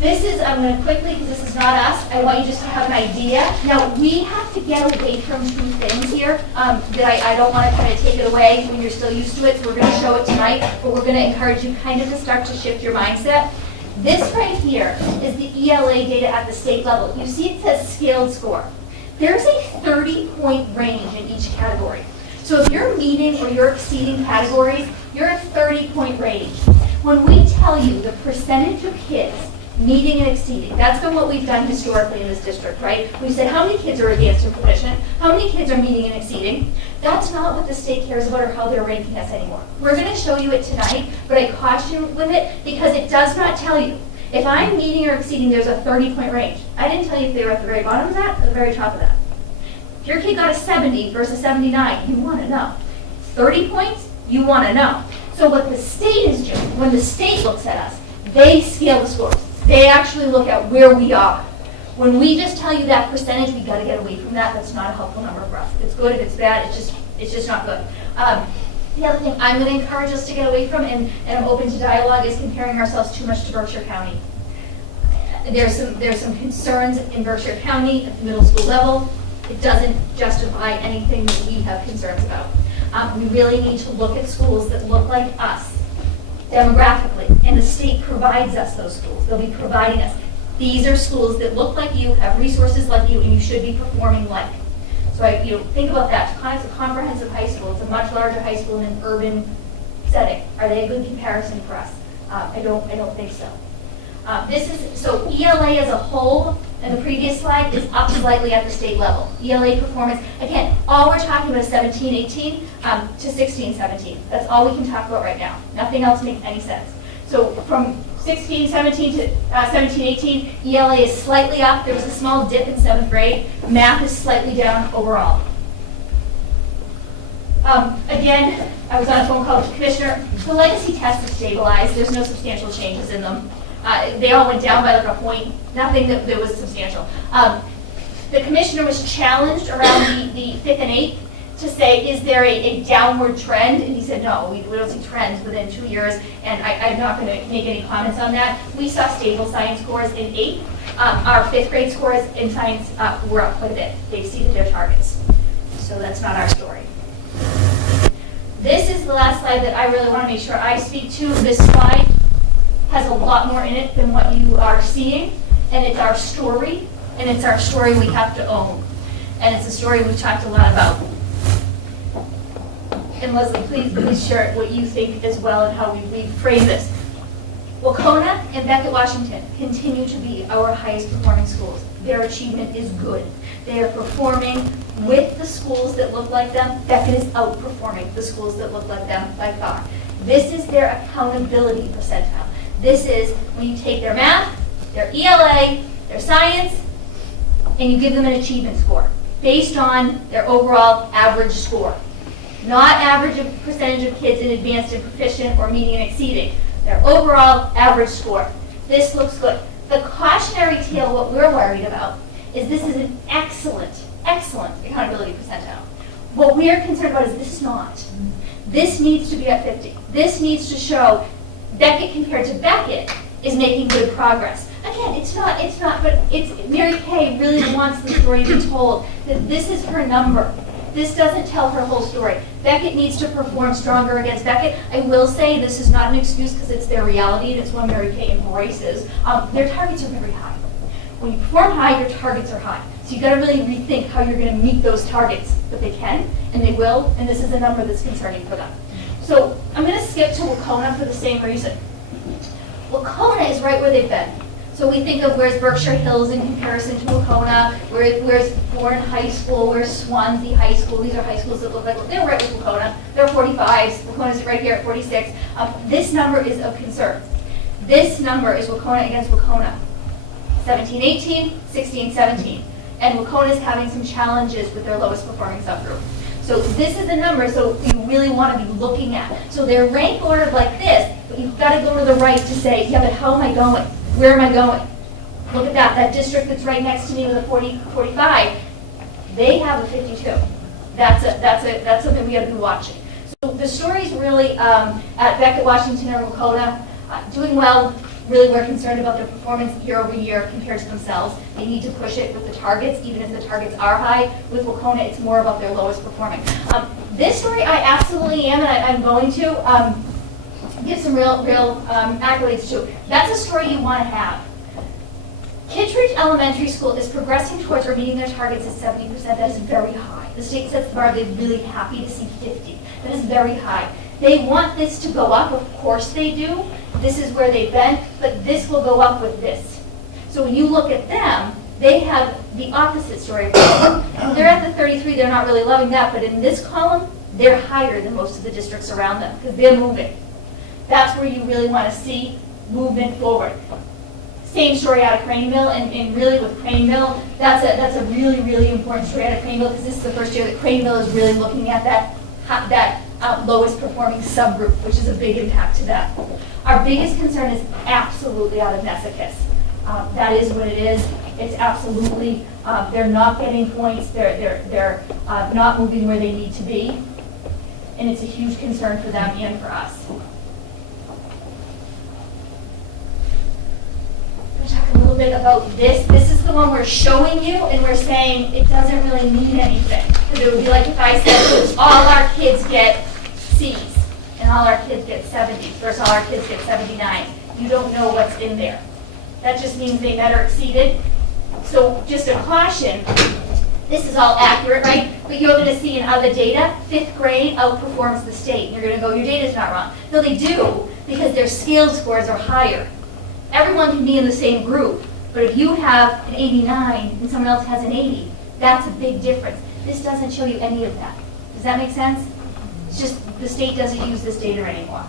This is, I'm going to quickly, because this is not us, I want you just to have an idea. Now, we have to get away from two things here that I don't want to kind of take it away when you're still used to it, so we're going to show it tonight, but we're going to encourage you kind of to start to shift your mindset. This right here is the ELA data at the state level. You see it says scaled score. There's a 30-point range in each category. So if you're meeting or you're exceeding categories, you're a 30-point range. When we tell you the percentage of kids meeting and exceeding, that's been what we've done historically in this district, right? We said how many kids are advanced and proficient, how many kids are meeting and exceeding. That's not what the state cares about or how they're ranking us anymore. We're going to show you it tonight, but I caution with it because it does not tell you. If I'm meeting or exceeding, there's a 30-point range. I didn't tell you if they were at the very bottom of that or the very top of that. If your kid got a 70 versus 79, you want to know. 30 points, you want to know. So what the state is doing, when the state looks at us, they scale the scores. They actually look at where we are. When we just tell you that percentage, we got to get away from that. That's not a helpful number for us. If it's good, if it's bad, it's just not good. The other thing I'm going to encourage us to get away from, and I'm open to dialogue, is comparing ourselves too much to Berkshire County. There's some concerns in Berkshire County at the middle school level. It doesn't justify anything that we have concerns about. We really need to look at schools that look like us demographically, and the state provides us those schools. They'll be providing us. These are schools that look like you, have resources like you, and you should be performing like. So think about that. It's a comprehensive high school. It's a much larger high school in an urban setting. Are they a good comparison for us? I don't think so. So ELA as a whole, in the previous slide, is up slightly at the state level. ELA performance, again, all we're talking about is 17-18 to 16-17. That's all we can talk about right now. Nothing else makes any sense. So from 16-17 to 17-18, ELA is slightly up. There was a small dip in 7th grade. Math is slightly down overall. Again, I was on a phone call with the commissioner. The legacy tests have stabilized. There's no substantial changes in them. They all went down by like a point, nothing that was substantial. The commissioner was challenged around the 5th and 8th to say, is there a downward trend? And he said, no, we don't see trends within 2 years, and I'm not going to make any comments on that. We saw stable science scores in 8th. Our 5th grade scores in science were up quite a bit. They exceeded their targets. So that's not our story. This is the last slide that I really want to make sure I speak to. This slide has a lot more in it than what you are seeing, and it's our story, and it's our story we have to own. And it's a story we've talked a lot about. And Leslie, please share what you think as well and how we frame this. Wacona and Becket, Washington continue to be our highest performing schools. Their achievement is good. They are performing with the schools that look like them. Becket is outperforming the schools that look like them by far. This is their accountability percentile. This is when you take their math, their ELA, their science, and you give them an achievement score based on their overall average score. Not average of percentage of kids in advanced and proficient or meeting and exceeding. Their overall average score. This looks good. The cautionary tale, what we're worried about, is this is an excellent accountability percentile. What we're concerned about is this is not. This needs to be at 50. This needs to show Becket compared to Becket is making good progress. Again, it's not, but Mary Kay really wants the story to be told, that this is her number. This doesn't tell her whole story. Becket needs to perform stronger against Becket. I will say this is not an excuse because it's their reality and it's one Mary Kay embraces. Their targets are very high. When you perform high, your targets are high. So you've got to really rethink how you're going to meet those targets. But they can, and they will, and this is a number that's concerning for them. So I'm going to skip to Wacona for the same reason. Wacona is right where they've been. So we think of where's Berkshire Hills in comparison to Wacona, where's Warren High School, where's Swansea High School. These are high schools that look like, they're right with Wacona. They're 45s, Wacona's right here at 46. This number is of concern. This number is Wacona against Wacona. 17-18, 16-17. And Wacona is having some challenges with their lowest performing subgroup. So this is the number, so you really want to be looking at. So they're rank ordered like this, but you've got to go to the right to say, yeah, but how am I going? Where am I going? Look at that district that's right next to me with a 45, they have a 52. That's something we got to be watching. So the story's really at Becket, Washington, or Wacona, doing well. Really, we're concerned about their performance year over year compared to themselves. They need to push it with the targets, even if the targets are high. With Wacona, it's more about their lowest performing. This story I absolutely am, and I'm going to give some real accolades to. That's a story you want to have. Kittredge Elementary School is progressing towards or meeting their targets at 70%. That is very high. The state sets the bar. They're really happy to see 50. That is very high. They want this to go up. Of course they do. This is where they've been, but this will go up with this. So when you look at them, they have the opposite story. They're at the 33. They're not really loving that, but in this column, they're higher than most of the districts around them because they're moving. That's where you really want to see movement forward. Same story out of Craneville, and really with Craneville, that's a really, really important story out of Craneville because this is the first year that Craneville is really looking at that lowest performing subgroup, which is a big impact to them. Our biggest concern is absolutely out of Nessicus. That is what it is. It's absolutely, they're not getting points, they're not moving where they need to be, and it's a huge concern for them and for us. Talk a little bit about this. This is the one we're showing you, and we're saying it doesn't really mean anything. Because it would be like if I said all our kids get C's and all our kids get 70s versus all our kids get 79. You don't know what's in there. That just means they met or exceeded. So just a caution, this is all accurate, right? But you're going to see in other data, 5th grade outperforms the state. And you're going to go, your data's not wrong. No, they do, because their scaled scores are higher. Everyone can be in the same group, but if you have an 89 and someone else has an 80, that's a big difference. This doesn't show you any of that. Does that make sense? It's just the state doesn't use this data anymore.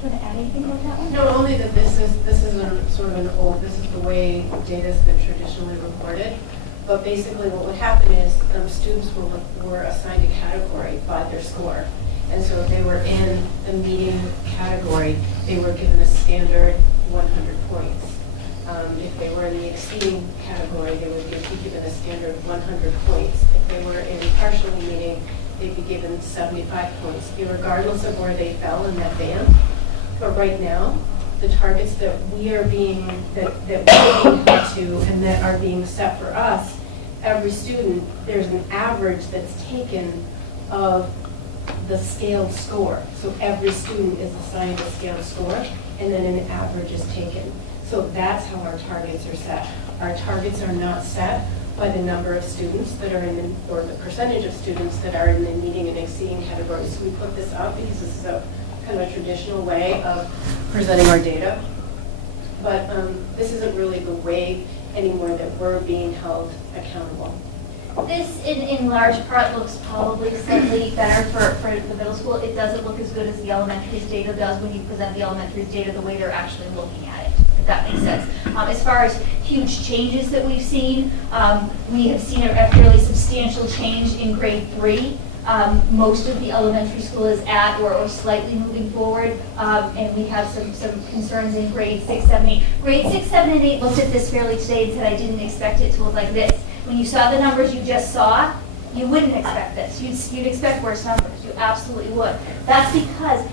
Do you want to add anything about that one? Not only that this is this is the way data's been traditionally reported, but basically what would happen is students were assigned a category by their score. And so if they were in the meeting category, they were given a standard 100 points. If they were in the exceeding category, they would be given a standard 100 points. If they were in partially meeting, they'd be given 75 points, regardless of where they fell in that band. But right now, the targets that we're being held to and that are being set for us, every student, there's an average that's taken of the scaled score. So every student is assigned a scaled score, and then an average is taken. So that's how our targets are set. Our targets are not set by the number of students that are in the, or the percentage of students that are in the meeting and exceeding categories. So we put this up because this is a kind of a traditional way of presenting our data. But this isn't really the way anymore that we're being held accountable. This, in large part, looks probably slightly better for the middle school. It doesn't look as good as the elementary's data does when you present the elementary's data the way they're actually looking at it, if that makes sense. As far as huge changes that we've seen, we have seen a fairly substantial change in grade 3. Most of the elementary school is at or slightly moving forward, and we have some concerns in grade 6, 7, 8. Grade 6, 7, and 8 looked at this fairly today and said, I didn't expect it to look like this. When you saw the numbers you just saw, you wouldn't expect this. You'd expect worse numbers. You absolutely would. That's because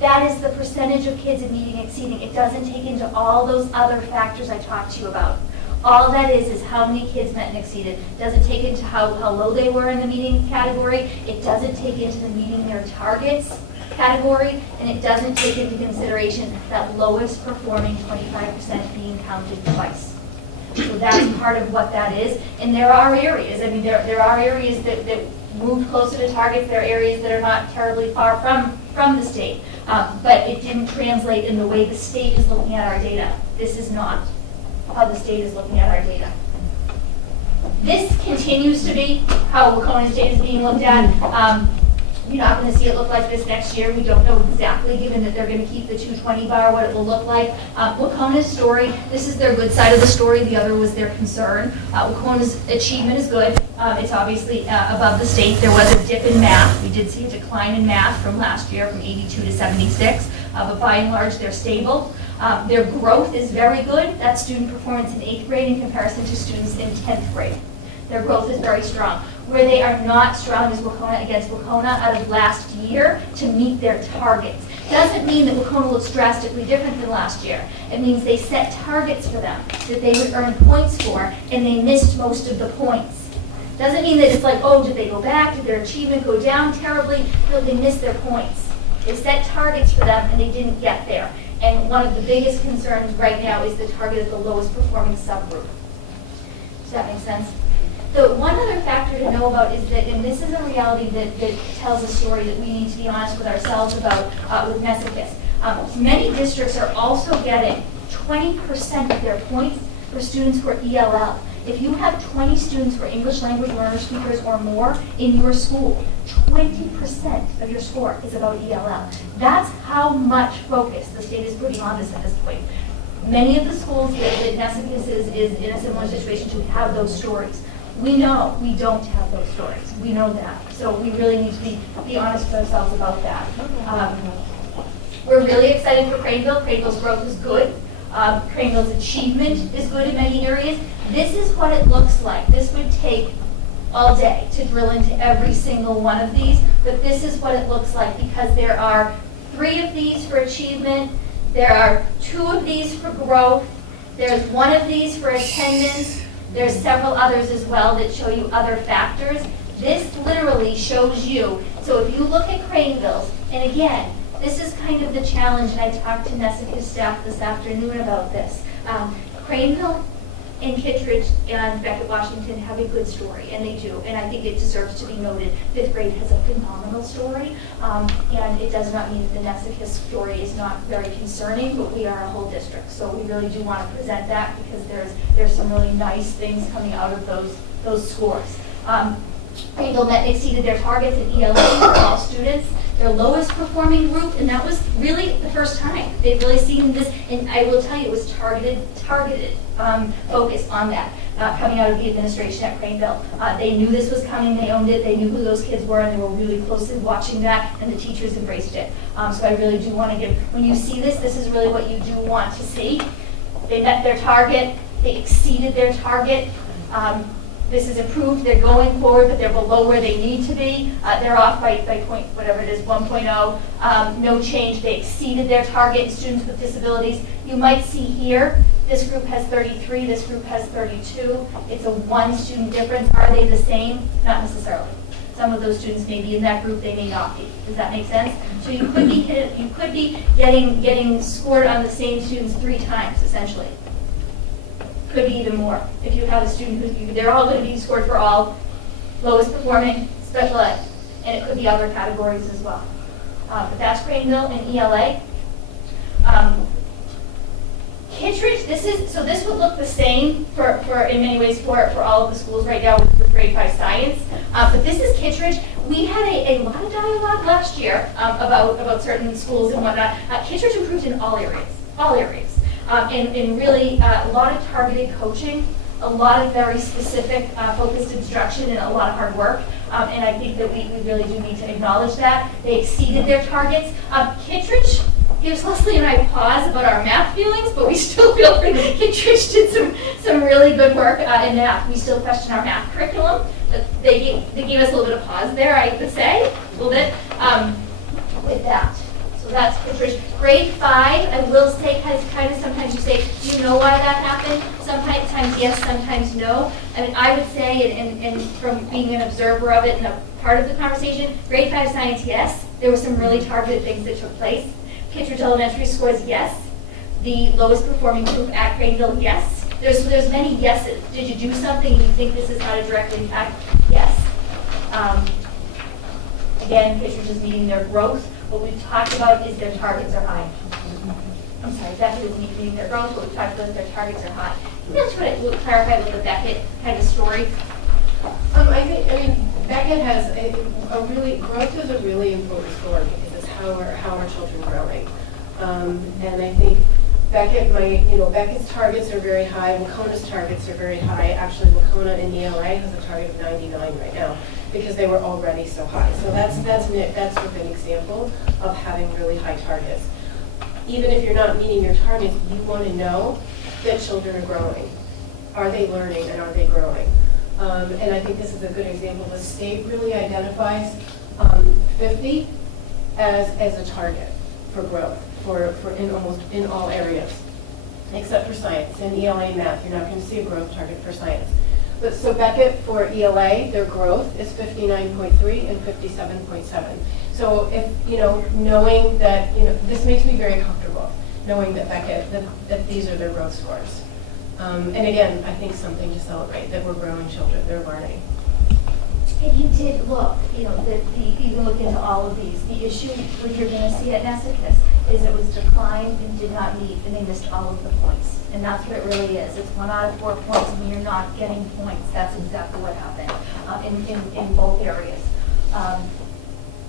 that is the percentage of kids in meeting and exceeding. It doesn't take into all those other factors I talked to you about. All that is how many kids met and exceeded. It doesn't take into how low they were in the meeting category. It doesn't take into the meeting their targets category, and it doesn't take into consideration that lowest performing 25% being counted twice. So that's part of what that is. And there are areas, I mean, there are areas that moved closer to targets. There are areas that are not terribly far from the state. But it didn't translate in the way the state is looking at our data. This is not how the state is looking at our data. This continues to be how Wacona's data is being looked at. You're not going to see it look like this next year. We don't know exactly, given that they're going to keep the 220 bar, what it will look like. Wacona's story, this is their good side of the story. The other was their concern. Wacona's achievement is good. It's obviously above the state. There was a dip in math. We did see a decline in math from last year, from 82 to 76. But by and large, they're stable. Their growth is very good. That's student performance in 8th grade in comparison to students in 10th grade. Their growth is very strong. Where they are not strong is Wacona against Wacona out of last year to meet their targets. Doesn't mean that Wacona looks drastically different than last year. It means they set targets for them that they would earn points for, and they missed most of the points. Doesn't mean that it's like, oh, did they go back? Did their achievement go down terribly? No, they missed their points. They set targets for them, and they didn't get there. And one of the biggest concerns right now is the target of the lowest performing subgroup. Does that make sense? The one other factor to know about is that, and this is a reality that tells a story that we need to be honest with ourselves about with Nesicus. Many districts are also getting 20% of their points for students who are ELL. If you have 20 students who are English language learner speakers or more in your school, 20% of your score is about ELL. That's how much focus the state is putting on this at this point. Many of the schools that Nesicus is in a similar situation to have those stories. We know we don't have those stories. We know that. So we really need to be honest with ourselves about that. We're really excited for Craneville. Craneville's growth is good. Craneville's achievement is good in many areas. This is what it looks like. This would take all day to drill into every single one of these, but this is what it looks like because there are 3 of these for achievement, there are 2 of these for growth, there's 1 of these for attendance, there's several others as well that show you other factors. This literally shows you, so if you look at Craneville's, and again, this is kind of the challenge, and I talked to Nesicus staff this afternoon about this. Craneville and Kittredge and Becket, Washington have a good story, and they do, and I think it deserves to be noted. 5th grade has a phenomenal story, and it does not mean that the Nesicus story is not very concerning, but we are a whole district, so we really do want to present that because there's some really nice things coming out of those scores. Craneville met exceeded their targets in ELA for all students. Their lowest performing group, and that was really the first time they've really seen this, and I will tell you, it was targeted focus on that coming out of the administration at Craneville. They knew this was coming, they owned it, they knew who those kids were, and they were really closely watching that, and the teachers embraced it. So I really do want to give, when you see this, this is really what you do want to see. They met their target, they exceeded their target. This is approved, they're going forward, but they're below where they need to be. They're off by point, whatever it is, 1.0. No change, they exceeded their target in students with disabilities. You might see here, this group has 33, this group has 32. It's a 1 student difference. Are they the same? Not necessarily. Some of those students may be in that group, they may not be. Does that make sense? So you could be getting scored on the same students 3 times, essentially. Could be even more. If you have a student who, they're all going to be scored for all, lowest performing, special ed, and it could be other categories as well. But that's Craneville and ELA. Kittredge, this would look the same for in many ways for all of the schools right now with grade 5 science. But this is Kittredge. We had a lot of dialogue last year about certain schools and whatnot. Kittredge improved in all areas. And really a lot of targeted coaching, a lot of very specific focused instruction, and a lot of hard work. And I think that we really do need to acknowledge that. They exceeded their targets. Kittredge gives Leslie and I pause about our math feelings, but we still feel like Kittredge did some really good work in math. We still question our math curriculum. They gave us a little bit of pause there, I would say, a little bit with that. So that's Kittredge. Grade 5, I will say, has kind of sometimes you say, do you know why that happened? Sometimes yes, sometimes no. I mean, I would say, and from being an observer of it and a part of the conversation, grade 5 science, yes. There were some really targeted things that took place. Kittredge Elementary scores, yes. The lowest performing group at Craneville, yes. There's many yeses. Did you do something and you think this has had a direct impact? Yes. Again, Pittsburgh is meeting their growth. What we've talked about is their targets are high. I'm sorry, Becket is meeting their growth. What we've talked about is their targets are high. That's what I will clarify with the Becket kind of story. I mean, Becket has growth is a really important story because it's how our children are growing. And I think Beckett's targets are very high, Wacona's targets are very high. Actually, Wacona in ELA has a target of 99 right now because they were already so high. So that's sort of an example of having really high targets. Even if you're not meeting your targets, you want to know that children are growing. Are they learning and are they growing? And I think this is a good example. The state really identifies 50 as a target for growth in all areas, except for science. In ELA and math, you're not going to see a growth target for science. But so Becket for ELA, their growth is 59.3 and 57.7. So if, knowing that, this makes me very comfortable, knowing that Becket, that these are their growth scores. And again, I think something to celebrate, that we're growing children, they're learning. And you did look, you can look into all of these. The issue, what you're going to see at Nesicus is it was declined and did not meet, and they missed all of the points. And that's what it really is. It's 1 out of 4 points, and you're not getting points. That's exactly what happened in both areas.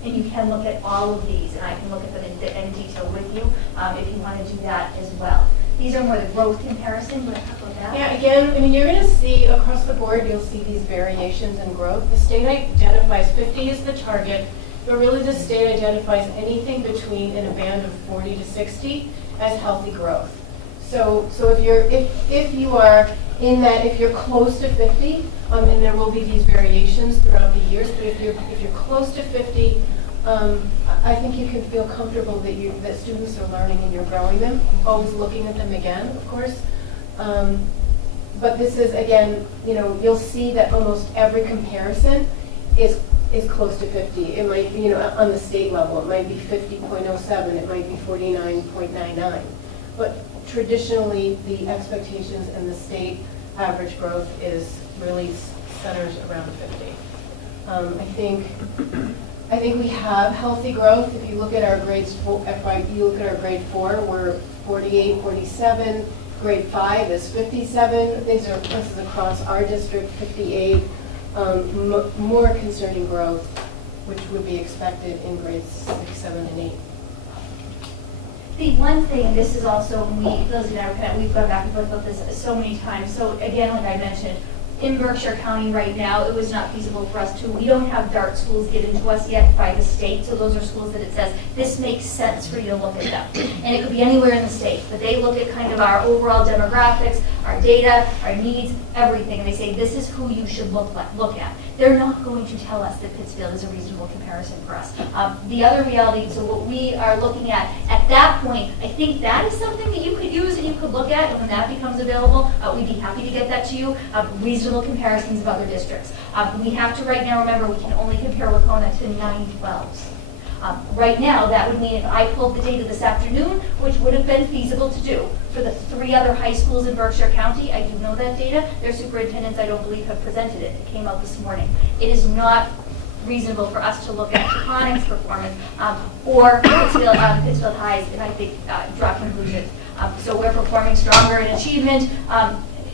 And you can look at all of these, and I can look at them in detail with you if you want to do that as well. These are more the growth comparison, but talk about that. Yeah, again, you're going to see across the board, you'll see these variations in growth. The state identifies 50 as the target, but really the state identifies anything between in a band of 40 to 60 as healthy growth. So if you are in that, if you're close to 50, and there will be these variations throughout the years, but if you're close to 50, I think you can feel comfortable that students are learning and you're growing them, always looking at them again, of course. But this is, again, you'll see that almost every comparison is close to 50. It might be, on the state level, it might be 50.07, it might be 49.99. But traditionally, the expectations and the state average growth is really centers around 50. I think we have healthy growth. If you look at our grades, you look at our grade 4, we're 48, 47. Grade 5 is 57. This is across our district, 58. More concerning growth, which would be expected in grades 6, 7, and 8. The one thing, this is also, Lizzie and I, we've gone back and forth about this so many times. So again, like I mentioned, in Berkshire County right now, it was not feasible for us to, we don't have DART schools given to us yet by the state, so those are schools that it says, this makes sense for you to look at them. And it could be anywhere in the state, but they look at kind of our overall demographics, our data, our needs, everything, and they say, this is who you should look at. They're not going to tell us that Pittsfield is a reasonable comparison for us. The other reality, so what we are looking at that point, I think that is something that you could use and you could look at, and when that becomes available, we'd be happy to get that to you. Reasonable comparisons of other districts. We have to right now remember we can only compare Wacona to 912s. Right now, that would mean if I pulled the data this afternoon, which would have been feasible to do for the 3 other high schools in Berkshire County, I do know that data. Their superintendents, I don't believe, have presented it. It came out this morning. It is not reasonable for us to look at Teconix's performance or Pittsfield High's, and I think draw conclusions. So we're performing stronger in achievement.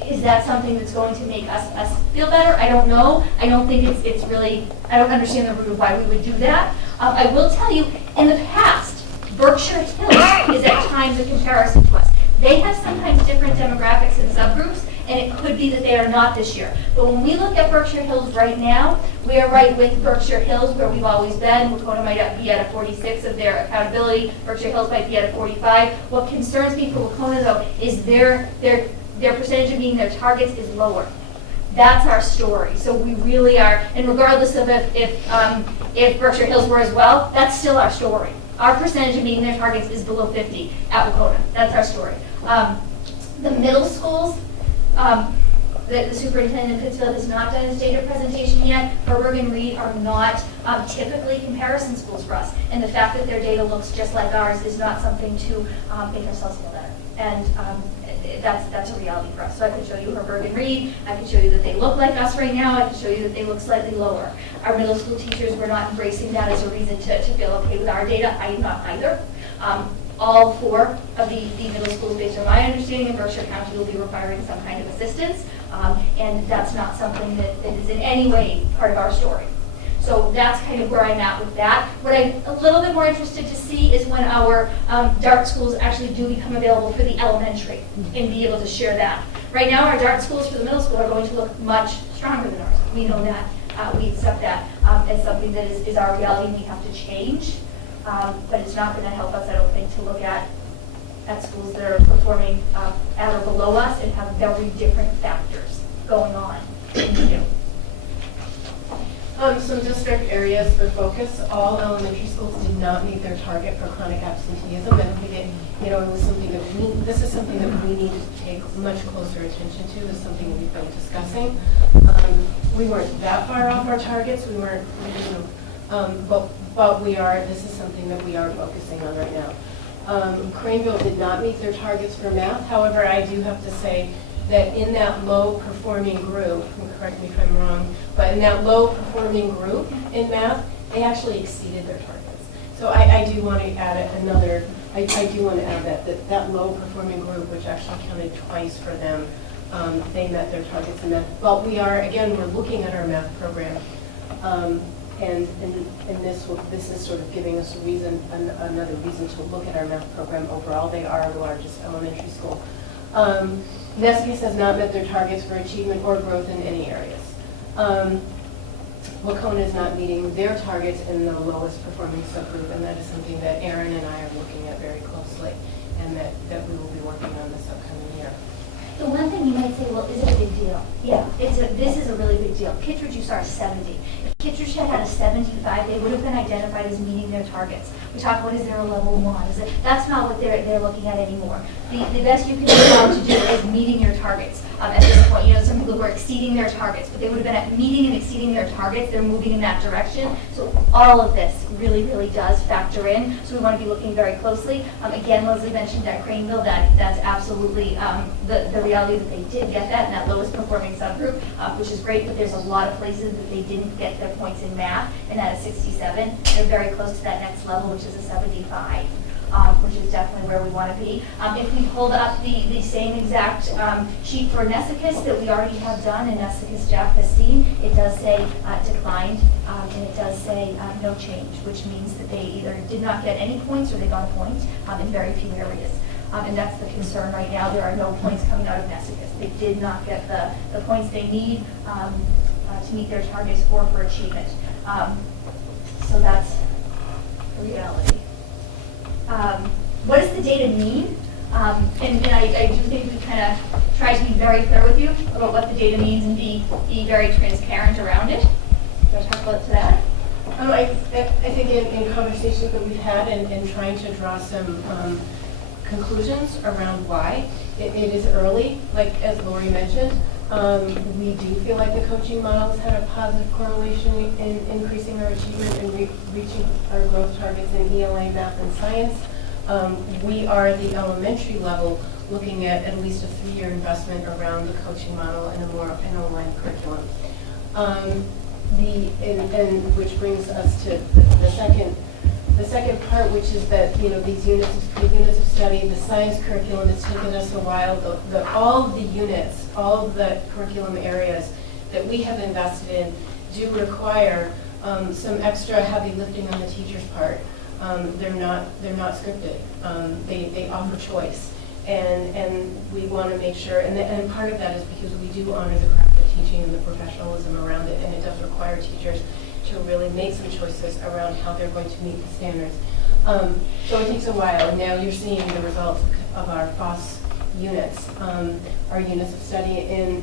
Is that something that's going to make us feel better? I don't know. I don't think it's really, I don't understand the root of why we would do that. I will tell you, in the past, Berkshire Hills is at times a comparison to us. They have sometimes different demographics and subgroups, and it could be that they are not this year. But when we look at Berkshire Hills right now, we are right with Berkshire Hills where we've always been. Wacona might be at a 46 of their accountability. Berkshire Hills might be at a 45. What concerns me for Wacona, though, is their percentage of meeting their targets is lower. That's our story. So we really are, and regardless of if Berkshire Hills were as well, that's still our story. Our percentage of meeting their targets is below 50 at Wacona. That's our story. The middle schools, the superintendent in Pittsfield has not done his data presentation yet. Herberg and Reed are not typically comparison schools for us. And the fact that their data looks just like ours is not something to make ourselves feel better. And that's a reality for us. So I could show you her Bergen Reed, I could show you that they look like us right now, I could show you that they look slightly lower. Our middle school teachers were not embracing that as a reason to feel okay with our data. I am not either. All 4 of the middle schools, based on my understanding, in Berkshire County will be requiring some kind of assistance, and that's not something that is in any way part of our story. So that's kind of where I'm at with that. What I'm a little bit more interested to see is when our DART schools actually do become available for the elementary and be able to share that. Right now, our DART schools for the middle school are going to look much stronger than ours. We know that. We accept that as something that is our reality and we have to change. But it's not going to help us, I don't think, to look at schools that are performing at or below us and have very different factors going on than we do. Some district areas for focus, all elementary schools did not meet their target for chronic absenteeism, and we did, it was something that this is something that we need to take much closer attention to, is something we've been discussing. We weren't that far off our targets, we weren't, but we are, this is something that we are focusing on right now. Craneville did not meet their targets for math, however, I do have to say that in that low-performing group, correct me if I'm wrong, but in that low-performing group in math, they actually exceeded their targets. So I do want to add another, I do want to add that low-performing group, which actually counted twice for them, they met their targets in math. But we are, again, we're looking at our math program, and this is sort of giving us another reason to look at our math program overall. They are the largest elementary school. Nescus has not met their targets for achievement or growth in any areas. Wacona is not meeting their targets in the lowest performing subgroup, and that is something that Aaron and I are looking at very closely, and that we will be working on this upcoming year. The one thing you might say, well, is it a big deal? Yeah, this is a really big deal. Kittredge, you saw a 70. If Kittredge had a 75, they would have been identified as meeting their targets. We talk about, is there a level 1? That's not what they're looking at anymore. The best you can be allowed to do is meeting your targets. At this point, some people were exceeding their targets, but they would have been at meeting and exceeding their targets. They're moving in that direction. So all of this really, really does factor in. So we want to be looking very closely. Again, Leslie mentioned at Craneville that's absolutely the reality that they did get that in that lowest performing subgroup, which is great, but there's a lot of places that they didn't get their points in math, and at a 67, they're very close to that next level, which is a 75. Which is definitely where we want to be. If we hold up the same exact sheet for Nessicus that we already have done and Nessicus Jeff has seen, it does say declined, and it does say no change, which means that they either did not get any points or they got a point in very few areas. And that's the concern right now. There are no points coming out of Nessicus. They did not get the points they need to meet their targets for achievement. So that's the reality. What does the data mean? And I do think we kind of try to be very clear with you about what the data means and be very transparent around it. Do you want to talk about that? I think in conversations that we've had and trying to draw some conclusions around why, it is early, like as Lori mentioned. We do feel like the coaching models had a positive correlation in increasing our achievement and reaching our growth targets in ELA, math, and science. We are at the elementary level looking at least a 3-year investment around the coaching model and an aligned curriculum. Which brings us to the second part, which is that these units of study, the science curriculum, it's taken us a while. All of the units, all of the curriculum areas that we have invested in do require some extra heavy lifting on the teacher's part. They're not scripted. They offer choice, and we want to make sure. And part of that is because we do honor the craft of teaching and the professionalism around it, and it does require teachers to really make some choices around how they're going to meet the standards. So it takes a while, and now you're seeing the results of our FOSS units, our units of study in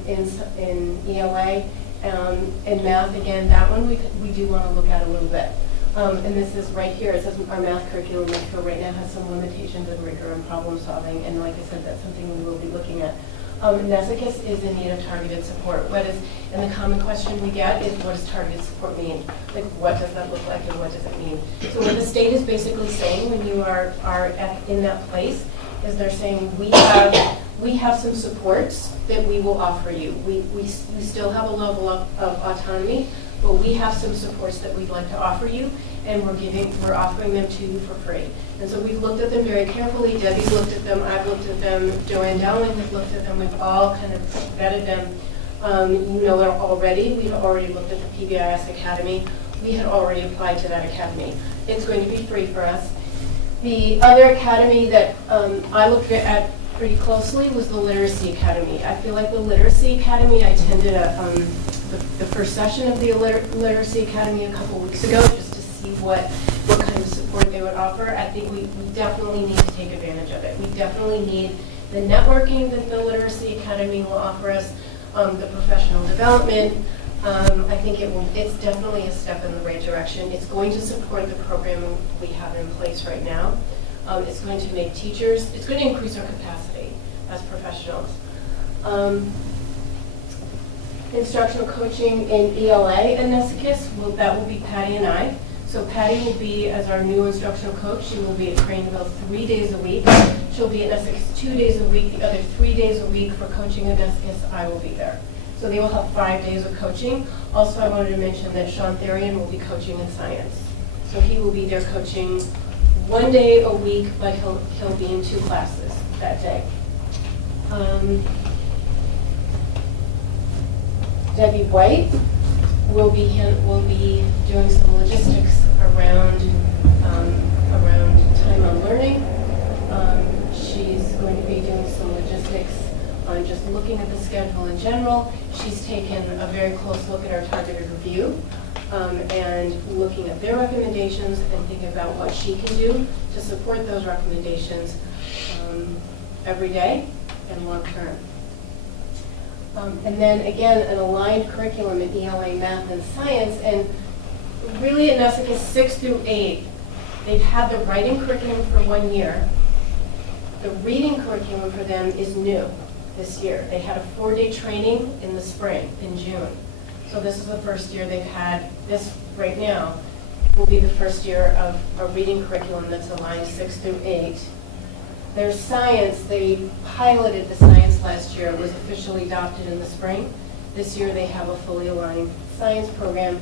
ELA, and math. Again, that one we do want to look at a little bit. And this is right here. It says our math curriculum right now has some limitations of rigor and problem solving, and like I said, that's something we will be looking at. Nessicus is in need of targeted support. And the common question we get is, what does targeted support mean? Like, what does that look like and what does it mean? So what the state is basically saying when you are in that place is they're saying, we have some supports that we will offer you. We still have a level of autonomy, but we have some supports that we'd like to offer you, and we're offering them to you for free. And so we've looked at them very carefully. Debbie's looked at them, I've looked at them, Joanne Dowling has looked at them, we've all kind of vetted them. You know it already. We've already looked at the PBRS Academy. We had already applied to that academy. It's going to be free for us. The other academy that I looked at pretty closely was the Literacy Academy. I feel like the Literacy Academy, I attended the first session of the Literacy Academy a couple weeks ago just to see what kind of support they would offer. I think we definitely need to take advantage of it. We definitely need the networking that the Literacy Academy will offer us, the professional development. I think it's definitely a step in the right direction. It's going to support the programming we have in place right now. It's going to make teachers, it's going to increase our capacity as professionals. Instructional coaching in ELA and NESICUS, that will be Patty and I. So Patty will be, as our new instructional coach, she will be at Craneville 3 days a week. She'll be at NESICUS 2 days a week. The other 3 days a week for coaching in NESICUS, I will be there. So they will have 5 days of coaching. Also, I wanted to mention that Sean Therian will be coaching in science. So he will be there coaching 1 day a week, but he'll be in 2 classes that day. Debbie White will be doing some logistics around time on learning. She's going to be doing some logistics on just looking at the schedule in general. She's taken a very close look at our targeted review and looking at their recommendations and thinking about what she can do to support those recommendations every day and long term. And then again, an aligned curriculum in ELA, math, and science. And really at NESICUS 6 through 8, they've had the writing curriculum for 1 year. The reading curriculum for them is new this year. They had a 4-day training in the spring, in June. So this is the first year they've had this right now. Will be the first year of a reading curriculum that's aligned 6 through 8. Their science, they piloted the science last year. It was officially adopted in the spring. This year they have a fully aligned science program.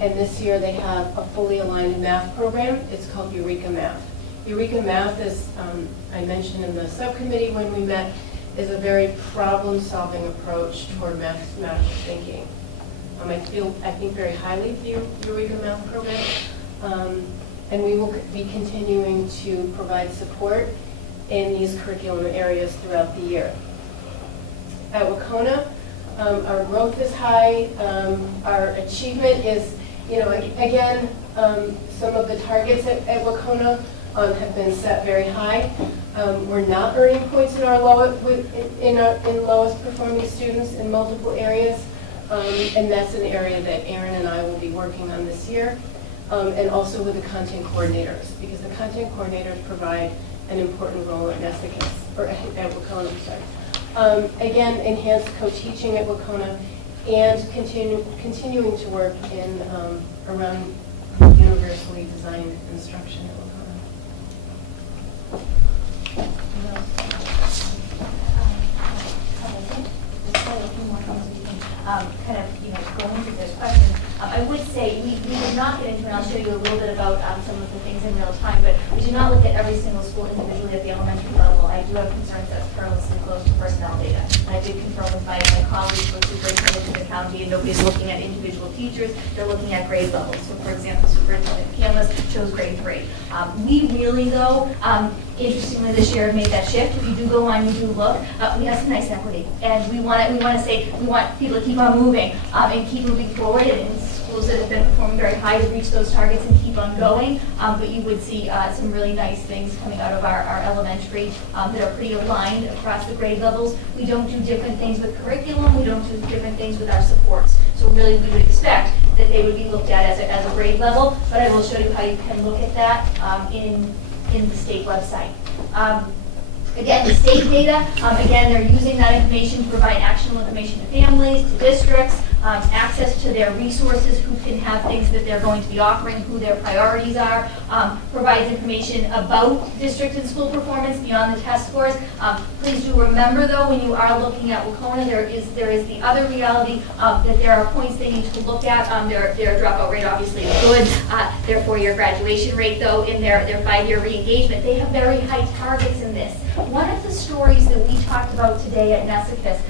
And this year they have a fully aligned math program. It's called Eureka Math. Eureka Math is, I mentioned in the subcommittee when we met, is a very problem-solving approach toward mathematical thinking. I think very highly of the Eureka Math program. And we will be continuing to provide support in these curriculum areas throughout the year. At Wacona, our growth is high. Our achievement is, again, some of the targets at Wacona have been set very high. We're not earning points in our lowest performing students in multiple areas, and that's an area that Erin and I will be working on this year, and also with the content coordinators, because the content coordinators provide an important role at NESICUS, or at Wacona, again, enhanced co-teaching at Wacona, and continuing to work in around universally designed instruction at Wacona. Go into this question. I would say we did not get into, and I'll show you a little bit about some of the things in real time, but we did not look at every single school individually at the elementary level. I do have concerns that's perilously close to personnel data. And I did confirm with my colleagues with superintendent in the county, and nobody's looking at individual teachers, they're looking at grade levels. So for example, Superintendent Canvas shows grade 3. We really, though, interestingly this year have made that shift. If you do go on, you do look, we have some nice equity. And we want to say, we want people to keep on moving and keep moving forward, and schools that have been performing very high to reach those targets and keep on going. But you would see some really nice things coming out of our elementary that are pretty aligned across the grade levels. We don't do different things with curriculum. We don't do different things with our supports. So really we would expect that they would be looked at as a grade level, but I will show you how you can look at that in the state website. Again, the state data, again, they're using that information to provide actionable information to families, to districts, access to their resources, who can have things that they're going to be offering, who their priorities are, provides information about district and school performance beyond the test scores. Please do remember, though, when you are looking at Wacona, there is the other reality that there are points they need to look at. Their dropout rate obviously is good. Their 4-year graduation rate, though, in their 5-year re-engagement, they have very high targets in this. One of the stories that we talked about today at Nesicus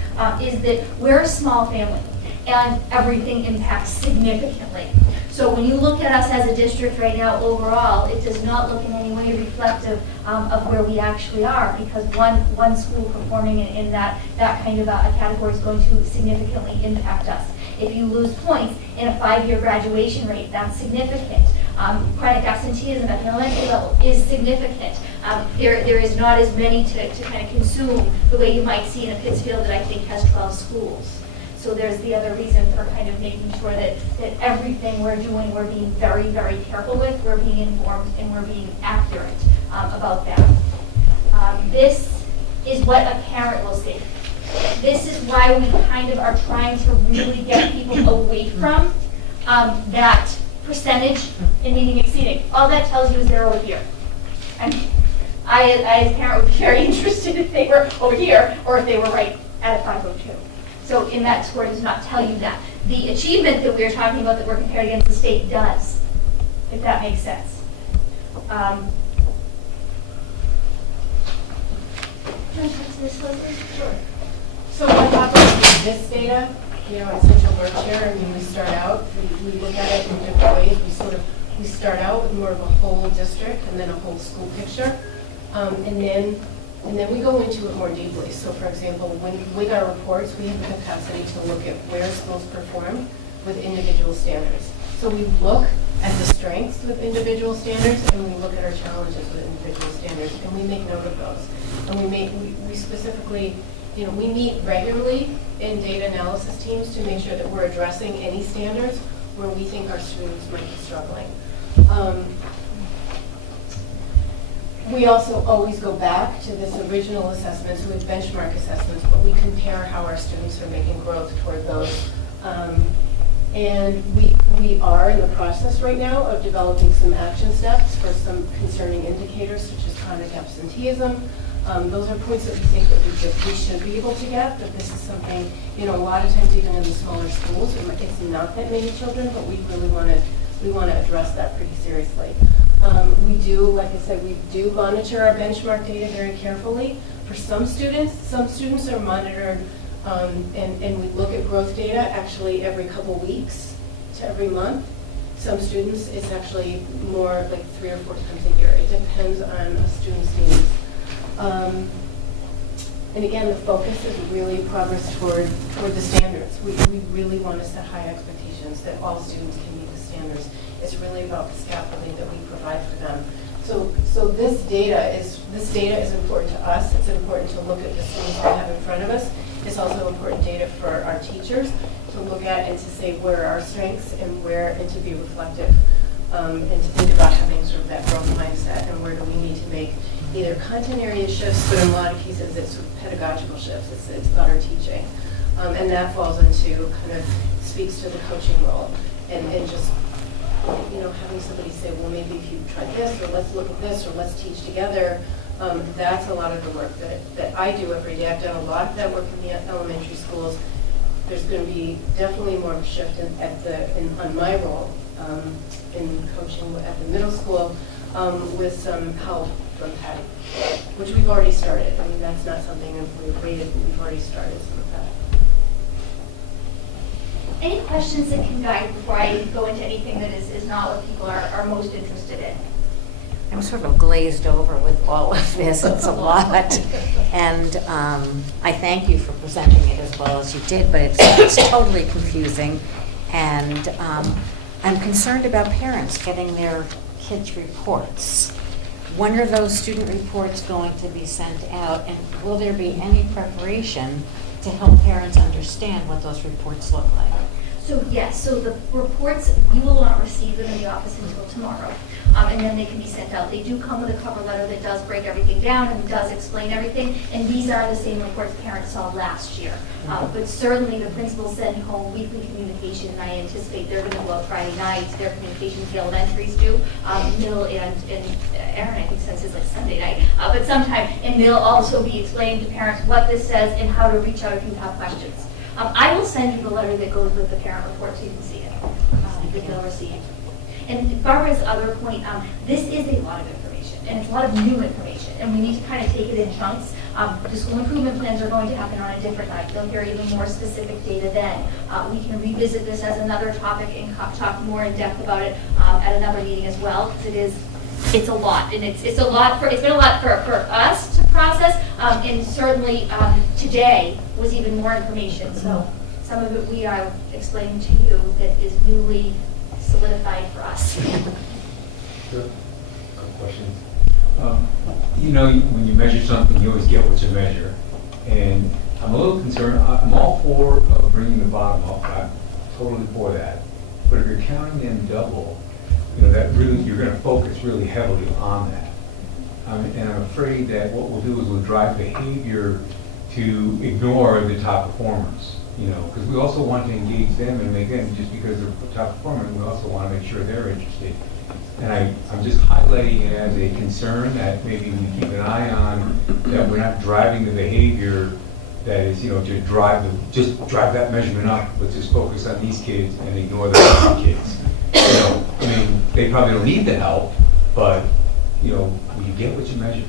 is that we're a small family, and everything impacts significantly. So when you look at us as a district right now overall, it does not look in any way reflective of where we actually are, because one school performing in that kind of a category is going to significantly impact us. If you lose points in a 5-year graduation rate, that's significant. Chronic absenteeism at the elementary level is significant. There is not as many to kind of consume the way you might see in a Pittsfield that I think has 12 schools. So there's the other reason for kind of making sure that everything we're doing, we're being very, very careful with, we're being informed, and we're being accurate about that. This is what a parent will see. This is why we kind of are trying to really get people away from that percentage in meeting exceeding. All that tells you is they're over here. And I, as a parent, would be very interested if they were over here or if they were right at a 502. So in that score does not tell you that. The achievement that we're talking about that we're compared against the state does, if that makes sense. Can I touch this, Leslie? Sure. So what happens with this data, at Central Berkshire, we start out, we look at it in different ways. We start out with more of a whole district and then a whole school picture. And then we go into it more deeply. So for example, with our reports, we have the capacity to look at where schools perform with individual standards. So we look at the strengths with individual standards, and we look at our challenges with individual standards, and we make note of those. And we specifically, we meet regularly in data analysis teams to make sure that we're addressing any standards where we think our students might be struggling. We also always go back to this original assessments with benchmark assessments, but we compare how our students are making growth toward those. And we are in the process right now of developing some action steps for some concerning indicators such as chronic absenteeism. Those are points that we think that we should be able to get, but this is something, a lot of times even in the smaller schools, it's not that many children, but we really want to address that pretty seriously. We do, like I said, we do monitor our benchmark data very carefully. For some students are monitored, and we look at growth data actually every couple weeks to every month. Some students, it's actually more like 3 or 4 times a year. It depends on a student's needs. And again, the focus is really progress toward the standards. We really want to set high expectations that all students can meet the standards. It's really about the scaffolding that we provide for them. So this data is important to us. It's important to look at the students we have in front of us. It's also important data for our teachers to look at and to say where are our strengths and to be reflective and to think about having sort of that growth mindset and where do we need to make either content area shifts, but in a lot of cases it's sort of pedagogical shifts. It's about our teaching. And that falls into kind of speaks to the coaching role and just having somebody say, well, maybe if you try this, or let's look at this, or let's teach together. That's a lot of the work that I do every day. I've done a lot of that work in the elementary schools. There's going to be definitely more of a shift on my role in coaching at the middle school with some help from Patty, which we've already started. I mean, that's not something that we've waited, we've already started some of that. Any questions that can guide before I go into anything that is not what people are most interested in? I'm sort of glazed over with all of this. It's a lot. And I thank you for presenting it as well as you did, but it's totally confusing. And I'm concerned about parents getting their kids' reports. When are those student reports going to be sent out? And will there be any preparation to help parents understand what those reports look like? So yes, so the reports, you will not receive them in the office until tomorrow. and then they can be sent out. They do come with a cover letter that does break everything down and does explain everything, and these are the same reports parents saw last year. But certainly the principals send home weekly communication, and I anticipate they're going to go out Friday nights. Their communications, the elementaries do. Middle and Aaron, I think, sends his like Sunday night, but sometime, and they'll also be explaining to parents what this says and how to reach out if you have questions. I will send you the letter that goes with the parent report so you can see it, that they'll receive. And Barbara's other point, this is a lot of information, and it's a lot of new information, and we need to kind of take it in chunks. The school improvement plans are going to happen on a different night. They'll hear even more specific data then. We can revisit this as another topic and talk more in depth about it at another meeting as well, because it's a lot, and it's been a lot for us to process, and certainly today was even more information. So some of it we are explaining to you that is newly solidified for us. Sure. Questions? You know, when you measure something, you always get what you measure. And I'm a little concerned. I'm all for bringing the bottom up. I'm totally for that. But if you're counting them double, you know, that really, you're going to focus really heavily on that. And I'm afraid that what we'll do is we'll drive behavior to ignore the top performers. You know, because we also want to engage them, and again, just because they're top performers, we also want to make sure they're interested. And I'm just highlighting it as a concern that maybe we keep an eye on, that we're not driving the behavior that is, you know, to just drive that measurement up. Let's just focus on these kids and ignore the other kids. You know, I mean, they probably don't need the help, but, you know, you get what you measure.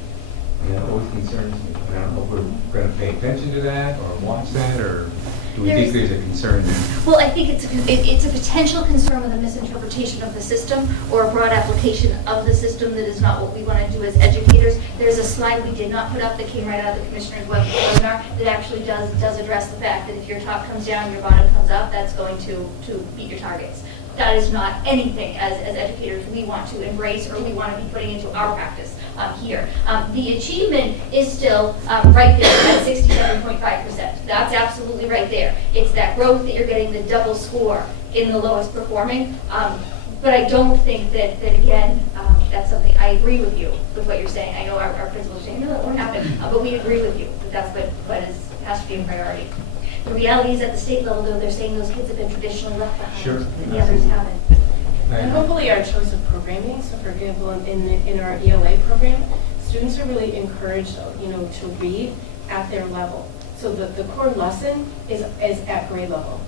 And that always concerns me. And I don't know if we're going to pay attention to that or watch that, or do we think there's a concern there? Well, I think it's a potential concern with a misinterpretation of the system or a broad application of the system that is not what we want to do as educators. There's a slide we did not put up that came right out of the Commissioner's webinar that actually does address the fact that if your top comes down, your bottom comes up, that's going to beat your targets. That is not anything as educators we want to embrace or we want to be putting into our practice here. The achievement is still right there at 67.5%. That's absolutely right there. It's that growth that you're getting the double score in the lowest performing. But I don't think that again, that's something, I agree with you with what you're saying. I know our principals are saying, no, that won't happen. But we agree with you that that's what has to be a priority. The reality is at the state level, though, they're saying those kids have been traditionally left behind. Sure. And the others haven't. And hopefully our choice of programming, so for example, in our ELA program, students are really encouraged, you know, to read at their level. So the core lesson is at grade level.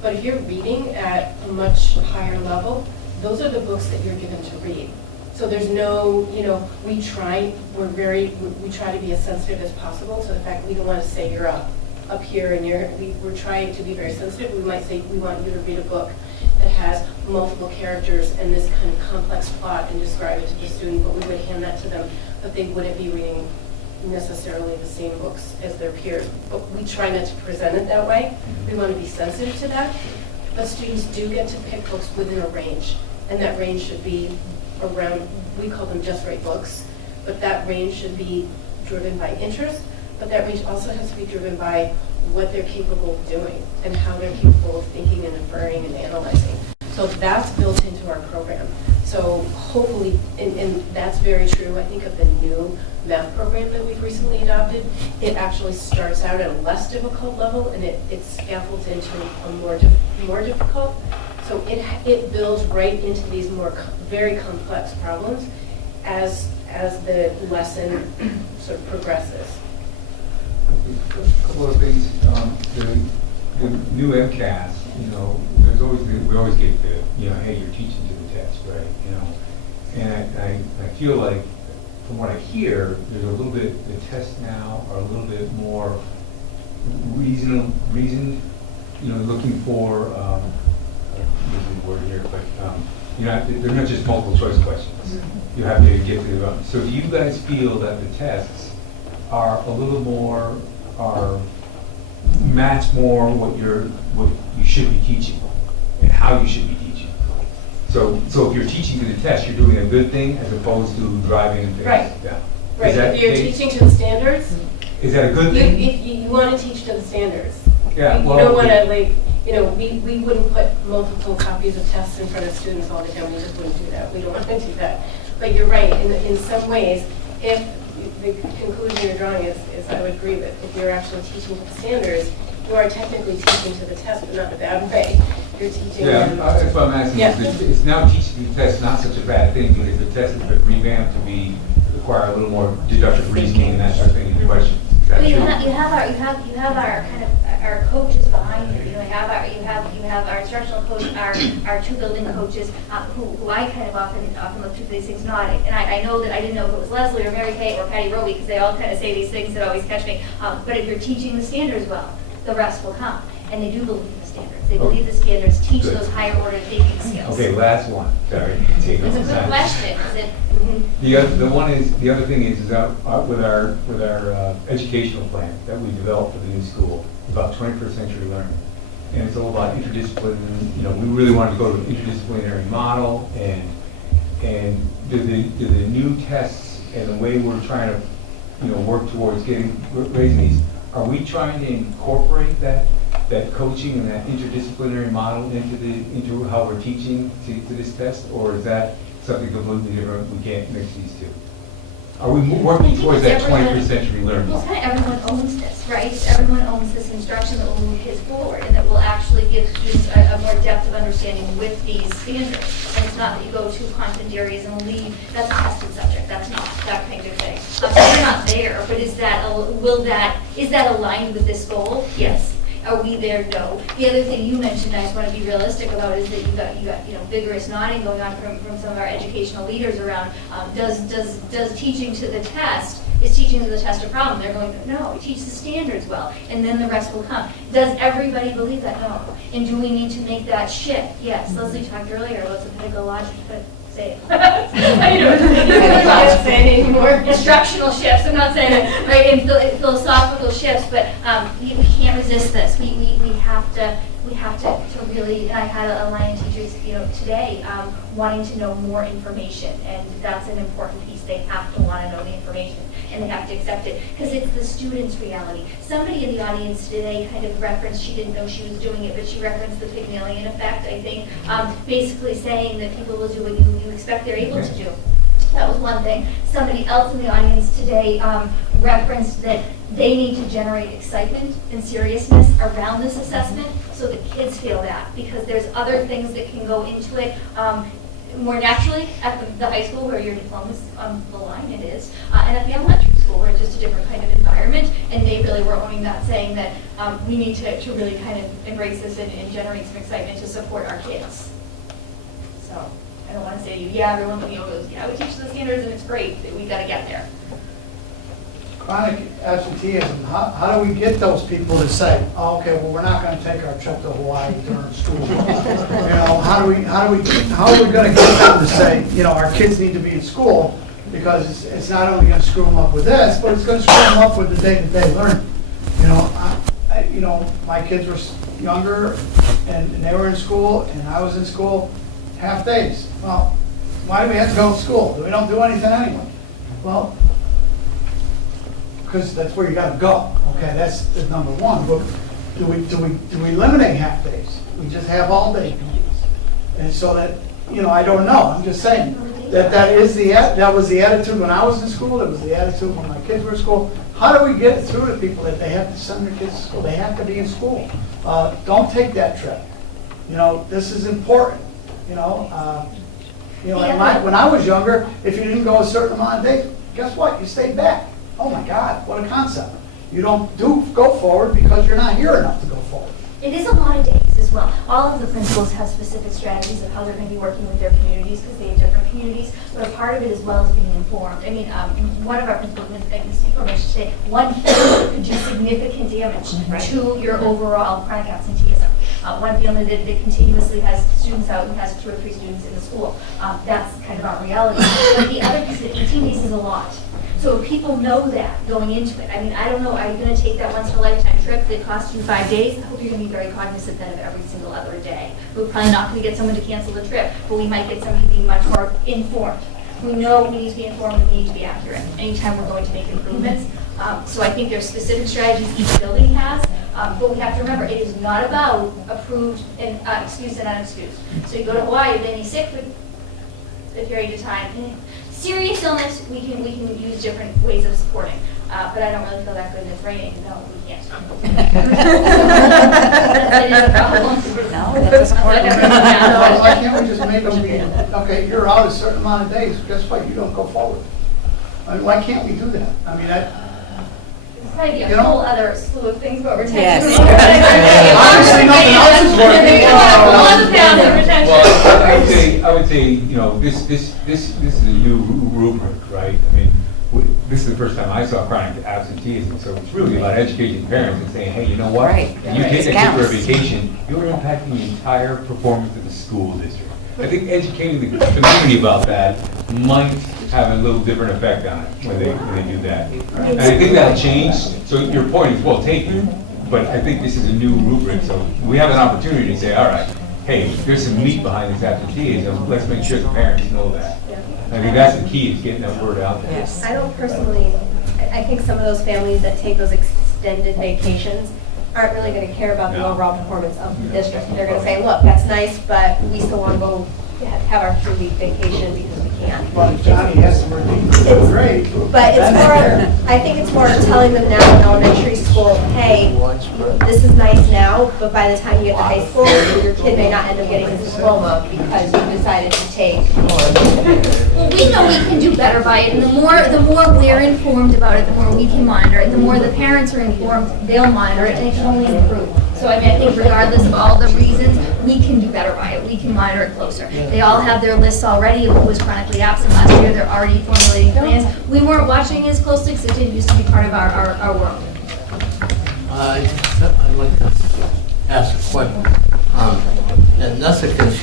But if you're reading at a much higher level, those are the books that you're given to read. So there's no, you know, we try to be as sensitive as possible to the fact that we don't want to say you're up here and we're trying to be very sensitive. We might say we want you to read a book that has multiple characters and this kind of complex plot and describe it to the student, but we would hand that to them, but they wouldn't be reading necessarily the same books as their peers. But we try not to present it that way. We want to be sensitive to that. But students do get to pick books within a range, and that range should be around, we call them just right books, but that range should be driven by interest, but that range also has to be driven by what they're capable of doing and how they're capable of thinking and inferring and analyzing. So that's built into our program. So hopefully, and that's very true, I think, of the new math program that we've recently adopted. It actually starts out at a less difficult level, and it scaffolds into a more difficult. So it builds right into these very complex problems as the lesson sort of progresses. A couple of things. The new MCAS, you know, we always get the, you know, hey, you're teaching to the test, right? You know, and I feel like, from what I hear, there's a little bit, the tests now are a little bit more reasoned, you know, looking for, I'm using the word here, but, you know, they're not just multiple choice questions. You have to get to the, so do you guys feel that the tests are a little more, match more what you should be teaching and how you should be teaching? So if you're teaching to the test, you're doing a good thing as opposed to driving things Right. down. Right, if you're teaching to the standards, Is that a good thing? if you want to teach to the standards. Yeah, You well, don't want to, like, you know, we wouldn't put multiple copies of tests in front of students all the time. We just wouldn't do that. We don't want to do that. But you're right, in some ways, if the conclusion you're drawing is I would agree with, if you're actually teaching to the standards, you are technically teaching to the test, but not in a bad way. You're teaching Yeah, them. that's what I'm asking. Yeah. It's now teaching the test not such a bad thing because the test has been revamped to require a little more deductive reasoning and that sort of thing in the questions. Is that But you true? have our kind of, our coaches behind you, you have our instructional coach, our two building coaches, who I kind of often look to for these things, nodding. And I know that I didn't know if it was Leslie or Mary Kay or Patty Roby, because they all kind of say these things that always catch me. But if you're teaching the standards well, the rest will come. And they do believe in the standards. They believe the standards teach Good. those higher order thinking skills. Okay, last one. Sorry. Take It's a all the good time. question, is it? The other thing is that with our educational plan that we developed for the new school, about 21st century learning. And it's all about interdisciplinary, we really want to go to an interdisciplinary model and do the new tests and the way we're trying to, work towards raising these, are we trying to incorporate that coaching and that interdisciplinary model into how we're teaching to this test, or is that something completely different? We can't mix these two. Are we working towards that 21st century learning? Well, kind of everyone owns this, right? Everyone owns this instruction that will move kids forward and that will actually give students a more depth of understanding with these standards. And it's not that you go to content areas and leave, that's a tested subject, that's not that kind of thing. So they're not there, but is that aligned with this goal? Yes. Are we there? No. The other thing you mentioned, I just want to be realistic about, is that you got vigorous nodding going on from some of our educational leaders around. Does teaching to the test, is teaching to the test a problem? They're going, no, teach the standards well, and then the rest will come. Does everybody believe that? No. And do we need to make that shift? Yes. Leslie talked earlier about some pedagogical, but say it. I don't say it anymore. Instructional shifts, I'm not saying it, right, and philosophical shifts, but we can't resist this. We have to really, and I had a line of teachers, today, wanting to know more information, and that's an important piece. They have to want to know the information, and they have to accept it, because it's the student's reality. Somebody in the audience today kind of referenced, she didn't know she was doing it, but she referenced the Pygmalion effect, I think, basically saying that people will do what you expect they're able to do. That was one thing. Somebody else in the audience today referenced that they need to generate excitement and seriousness around this assessment so that kids feel that, because there's other things that can go into it more naturally at the high school where your diploma's on the line, it is, and at the elementary school where it's just a different kind of environment, and they really were owning that, saying that we need to really kind of embrace this and generate some excitement to support our kids. So I don't want to say to you, yeah, everyone goes, yeah, we teach the standards and it's great, we got to get there. Chronic absenteeism, how do we get those people to say, oh, okay, well, we're not going to take our trip to Hawaii during school? How are we going to get them to say, our kids need to be in school, because it's not only going to screw them up with this, but it's going to screw them up with the day-to-day learning. My kids were younger and they were in school and I was in school half days. Well, why do we have to go to school? We don't do anything anyway. Well, because that's where you got to go. Okay, that's the number one. But do we eliminate half days? We just have all day PDs, and so that I don't know. I'm just saying that was the attitude when I was in school. That was the attitude when my kids were in school. How do we get it through to people that they have to send their kids to school? They have to be in school. Don't take that trip. This is important. When I was younger, if you didn't go a certain amount of days, guess what? You stayed back. Oh my God, what a concept. You don't go forward because you're not here enough to go forward. It is a lot of days as well. All of the principals have specific strategies of how they're going to be working with their communities, because they have different communities, but a part of it as well is being informed. I mean, one of our principals, say, one family could do significant damage to your overall chronic absenteeism. One family that continuously has students out and has 2 or 3 students in the school. That's kind of our reality. But the other piece, 18 days is a lot. So if people know that going into it, I mean, I don't know, are you going to take that once-in-a-lifetime trip that costs you 5 days? I hope you're going to be very cognizant then of every single other day. We're probably not going to get someone to cancel the trip, but we might get somebody to be much more informed. We know we need to be informed and we need to be accurate anytime we're going to make improvements. So I think there's specific strategies each building has, but we have to remember, it is not about approved and excused and unexcused. So you go to Hawaii, then you're sick for a period of time. serious illness, we can use different ways of supporting. But I don't really feel that good and it's raining, no, we can't. That is a problem. No, that doesn't work. No, why can't we just make them be, okay, you're out a certain amount of days, guess what, you don't go forward. I mean, why can't we do that? I mean, It's probably be You a know- whole other slew of things, but retention. Yes. Obviously, nothing else is working. Well, I would say, you know, this is a new rubric, right? I mean, this is the first time I saw chronic absenteeism, so it's really about educating parents and saying, hey, you know what? Right. When you take It that kid for a counts. vacation, you're impacting the entire performance of the school district. I think educating the community about that might have a little different effect on it when they do that. And I think that'll change, so your point is well taken, but I think this is a new rubric, so we have an opportunity to say, all right, hey, there's some meat behind this absenteeism, let's make sure the parents know that. I think that's the key, is getting that word out there. Yes. I don't personally, I think some of those families that take those extended vacations aren't really going to care about the No. overall performance of the district. They're going to say, look, that's nice, but we still want to go have our 3-week vacation because we can. well, Johnny has to redeem the grade. But it's more, I think it's more telling them now in elementary school, hey, this is nice now, but by the time you get to high school, your kid may not end up getting his diploma because you decided to take. Well, we know we can do better by it, and the more we're informed about it, the more we can monitor it, the more the parents are informed, they'll monitor it, and it can only improve. So I mean, I think regardless of all the reasons, we can do better by it, we can monitor it closer. They all have their lists already of who was chronically absent last year, they're already formulating plans. We weren't watching as closely because it didn't used to be part of our world. I'd like to ask a question. At Nessicus,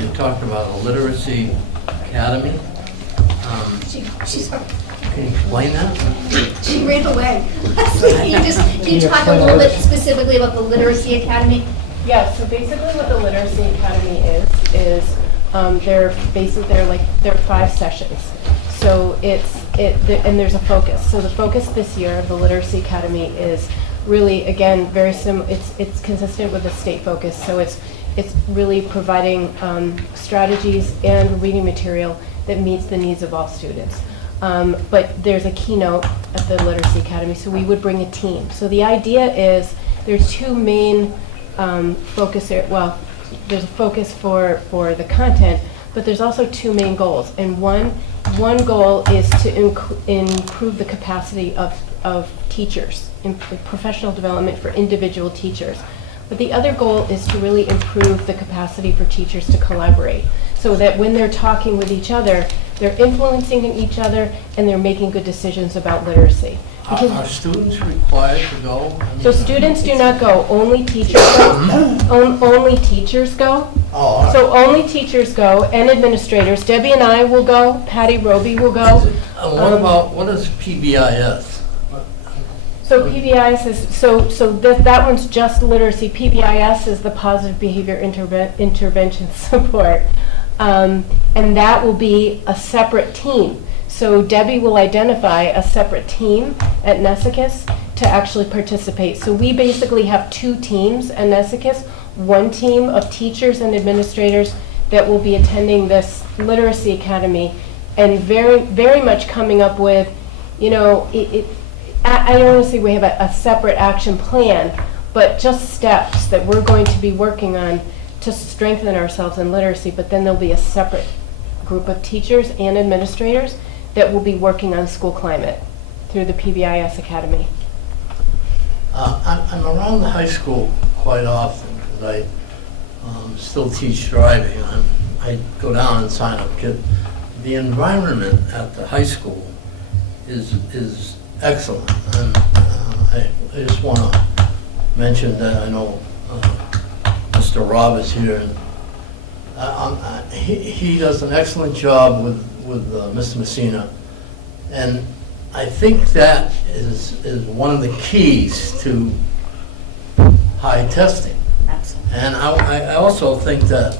you talked about a literacy academy. She's, Can you explain that? she ran away. Can you talk a little bit specifically about the Literacy Academy? Yeah, so basically what the Literacy Academy is they're 5 sessions. So and there's a focus. So the focus this year of the Literacy Academy is really, again, very similar. It's consistent with the state focus. So it's really providing strategies and reading material that meets the needs of all students. But there's a keynote at the Literacy Academy, so we would bring a team. So the idea is there's 2 main focus, there's a focus for the content, but there's also 2 main goals. And one goal is to improve the capacity of teachers, in professional development for individual teachers. But the other goal is to really improve the capacity for teachers to collaborate, so that when they're talking with each other, they're influencing each other and they're making good decisions about literacy. Are students required to go? So students do not go, only teachers go. Only teachers go. Oh, all right. So only teachers go and administrators. Debbie and I will go, Patty Roby will go. What is PBIS? So PBIS is, that one's just literacy. PBIS is the positive behavior intervention support. And that will be a separate team. So Debbie will identify a separate team at Nessicus to actually participate. So we basically have 2 teams at Nessicus, one team of teachers and administrators that will be attending this Literacy Academy and very, very much coming up with, I don't want to say we have a separate action plan, but just steps that we're going to be working on to strengthen ourselves in literacy. But then there'll be a separate group of teachers and administrators that will be working on school climate through the PBIS Academy. I'm around the high school quite often because I still teach driving. I go down and sign up kids. The environment at the high school is excellent. And I just want to mention that I know Mr. Rob is here, and he does an excellent job with Mr. Messina, and I think that is one of the keys to high testing. Absolutely. And I also think that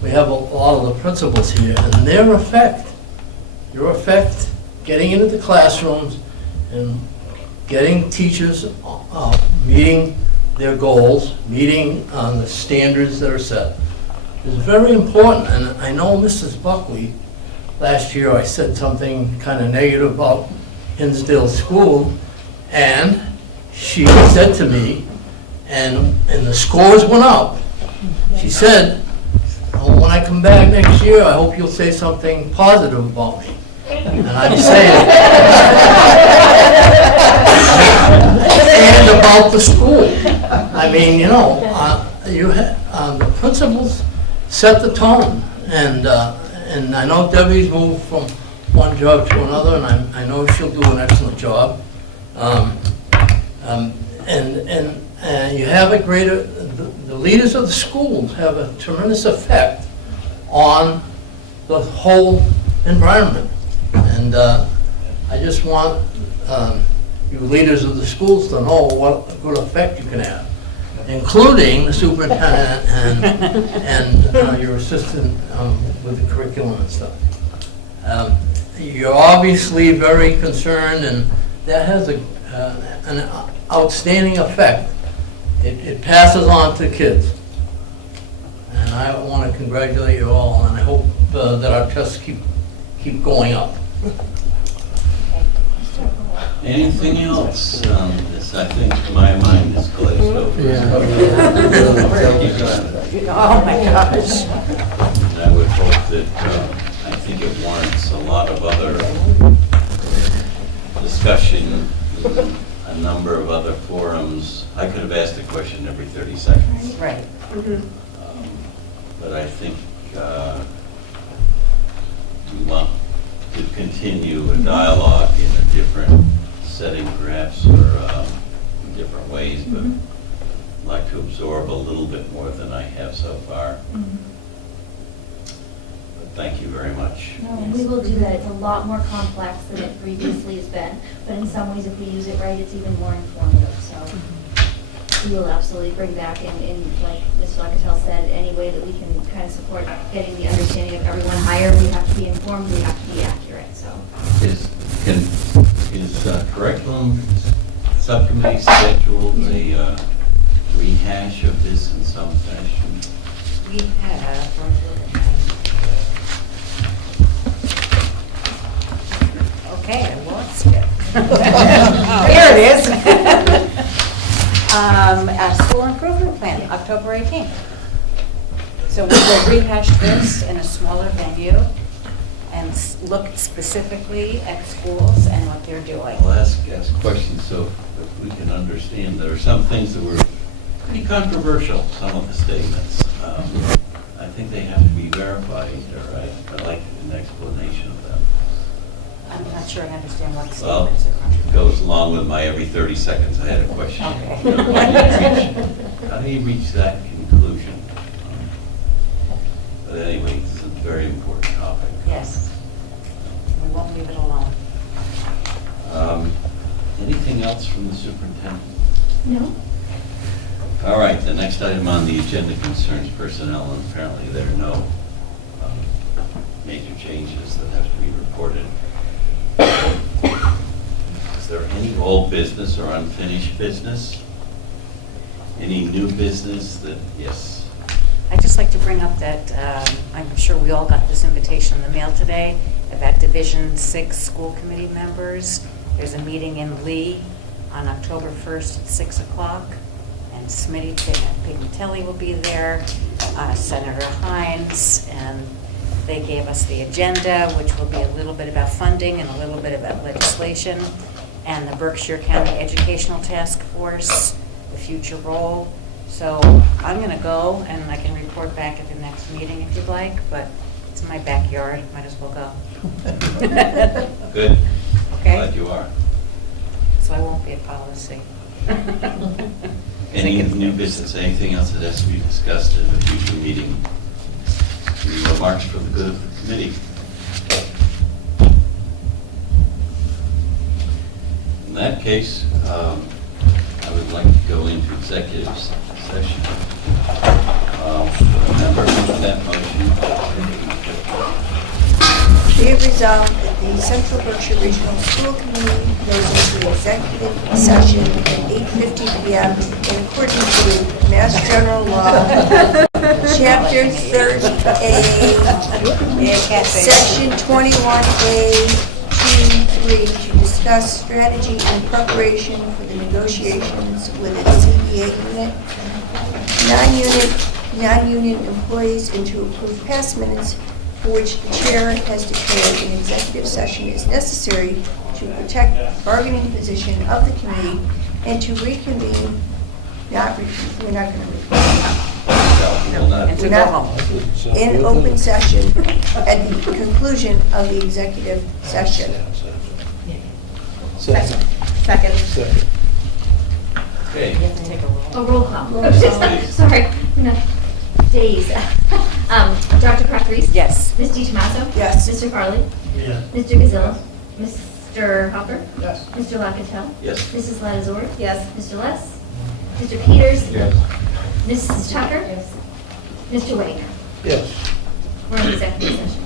we have a lot of the principals here, and your effect getting into the classrooms and getting teachers meeting their goals, meeting the standards that are set, is very important. And I know Mrs. Buckley last year I said something kind of negative about Hinsdale School, and she said to me, and the scores went up. She said, "Oh, when I come back next year, I hope you'll say something positive about me." And I'm saying, and about the school. I mean, you know, the principals set the tone, and I know Debbie's moved from one job to another, and I know she'll do an excellent job. And you have a greater, the leaders of the schools have a tremendous effect on the whole environment. And I just want you leaders of the schools to know what a good effect you can have, including the superintendent and your assistant with the curriculum and stuff. You're obviously very concerned, and that has an outstanding effect. It passes on to kids. And I want to congratulate you all, and I hope that our tests keep going up. Anything else on this? I think my mind is glazed over. Oh, my gosh. And I would hope that, I think it warrants a lot of other discussion, a number of other forums. I could have asked a question every 30 seconds. Right. But I think we want to continue a dialogue in a different setting perhaps, or different ways, but I'd like to absorb a little bit more than I have so far. But thank you very much. No, we will do that. It's a lot more complex than it previously has been, but in some ways, if we use it right, it's even more informative, so. We will absolutely bring back in, like Ms. Locatell said, any way that we can kind of support getting the understanding of everyone higher. We have to be informed, we have to be accurate, so. Is curriculum subcommittee scheduled a rehash of this in some fashion? We have, okay, I lost it. Here it is. A school improvement plan, October 18th. So we will rehash this in a smaller venue and look specifically at schools and what they're doing. I'll ask questions so that we can understand. There are some things that were pretty controversial, some of the statements. I think they have to be verified, or I'd like an explanation of them. I'm not sure I understand what Well, statements are it controversial. goes along with my every 30 seconds I had a question. Okay. How do you reach that conclusion? But anyway, this is a very important topic. Yes. We won't leave it alone. Anything else from the superintendent? No? All right, the next item on the agenda concerns personnel, and apparently there are no major changes that have to be reported. Is there any old business or unfinished business? Any new business that, yes? I'd just like to bring up that I'm sure we all got this invitation in the mail today about Division 6 school committee members. There's a meeting in Lee on October 1st at 6 o'clock, and Smitty Pignatelli will be there, Senator Hines, and they gave us the agenda, which will be a little bit about funding and a little bit about legislation, and the Berkshire County Educational Task Force, the future role. So I'm going to go, and I can report back at the next meeting if you'd like, but it's in my backyard, might as well go. Good. Okay? Glad you are. So I won't be at policy. Any new business, anything else that has to be discussed in a future meeting? Any remarks for the good of the committee? In that case, I would like to go into executive session. Remember that motion? Be it resolved that the Central Berkshire Regional School Committee goes into executive session at 8:50 p.m. in accordance with Mass General Law, Chapter 30A, Section 21A, 2, 3, to discuss strategy and preparation for the negotiations with its CBA unit, non-union employees, and to approve past minutes for which the chair has declared an executive session is necessary to protect the bargaining position of the committee and to reconvene, we're not going to And to go home. in open session at the conclusion of the executive session. Second. Okay. Take a roll. A roll call. Sorry, I'm gonna daze. Dr. Crockery? Yes. Ms. DiTomaso? Yes. Mr. Farley? Yeah. Mr. Gazillo? Mr. Hopper? Yes. Mr. Locatell? Yes. Mrs. Latazor? Yes. Mr. Less? Mr. Peters? Yes. Mrs. Tucker? Yes. Mr. Wagner? Yes. We're in executive session.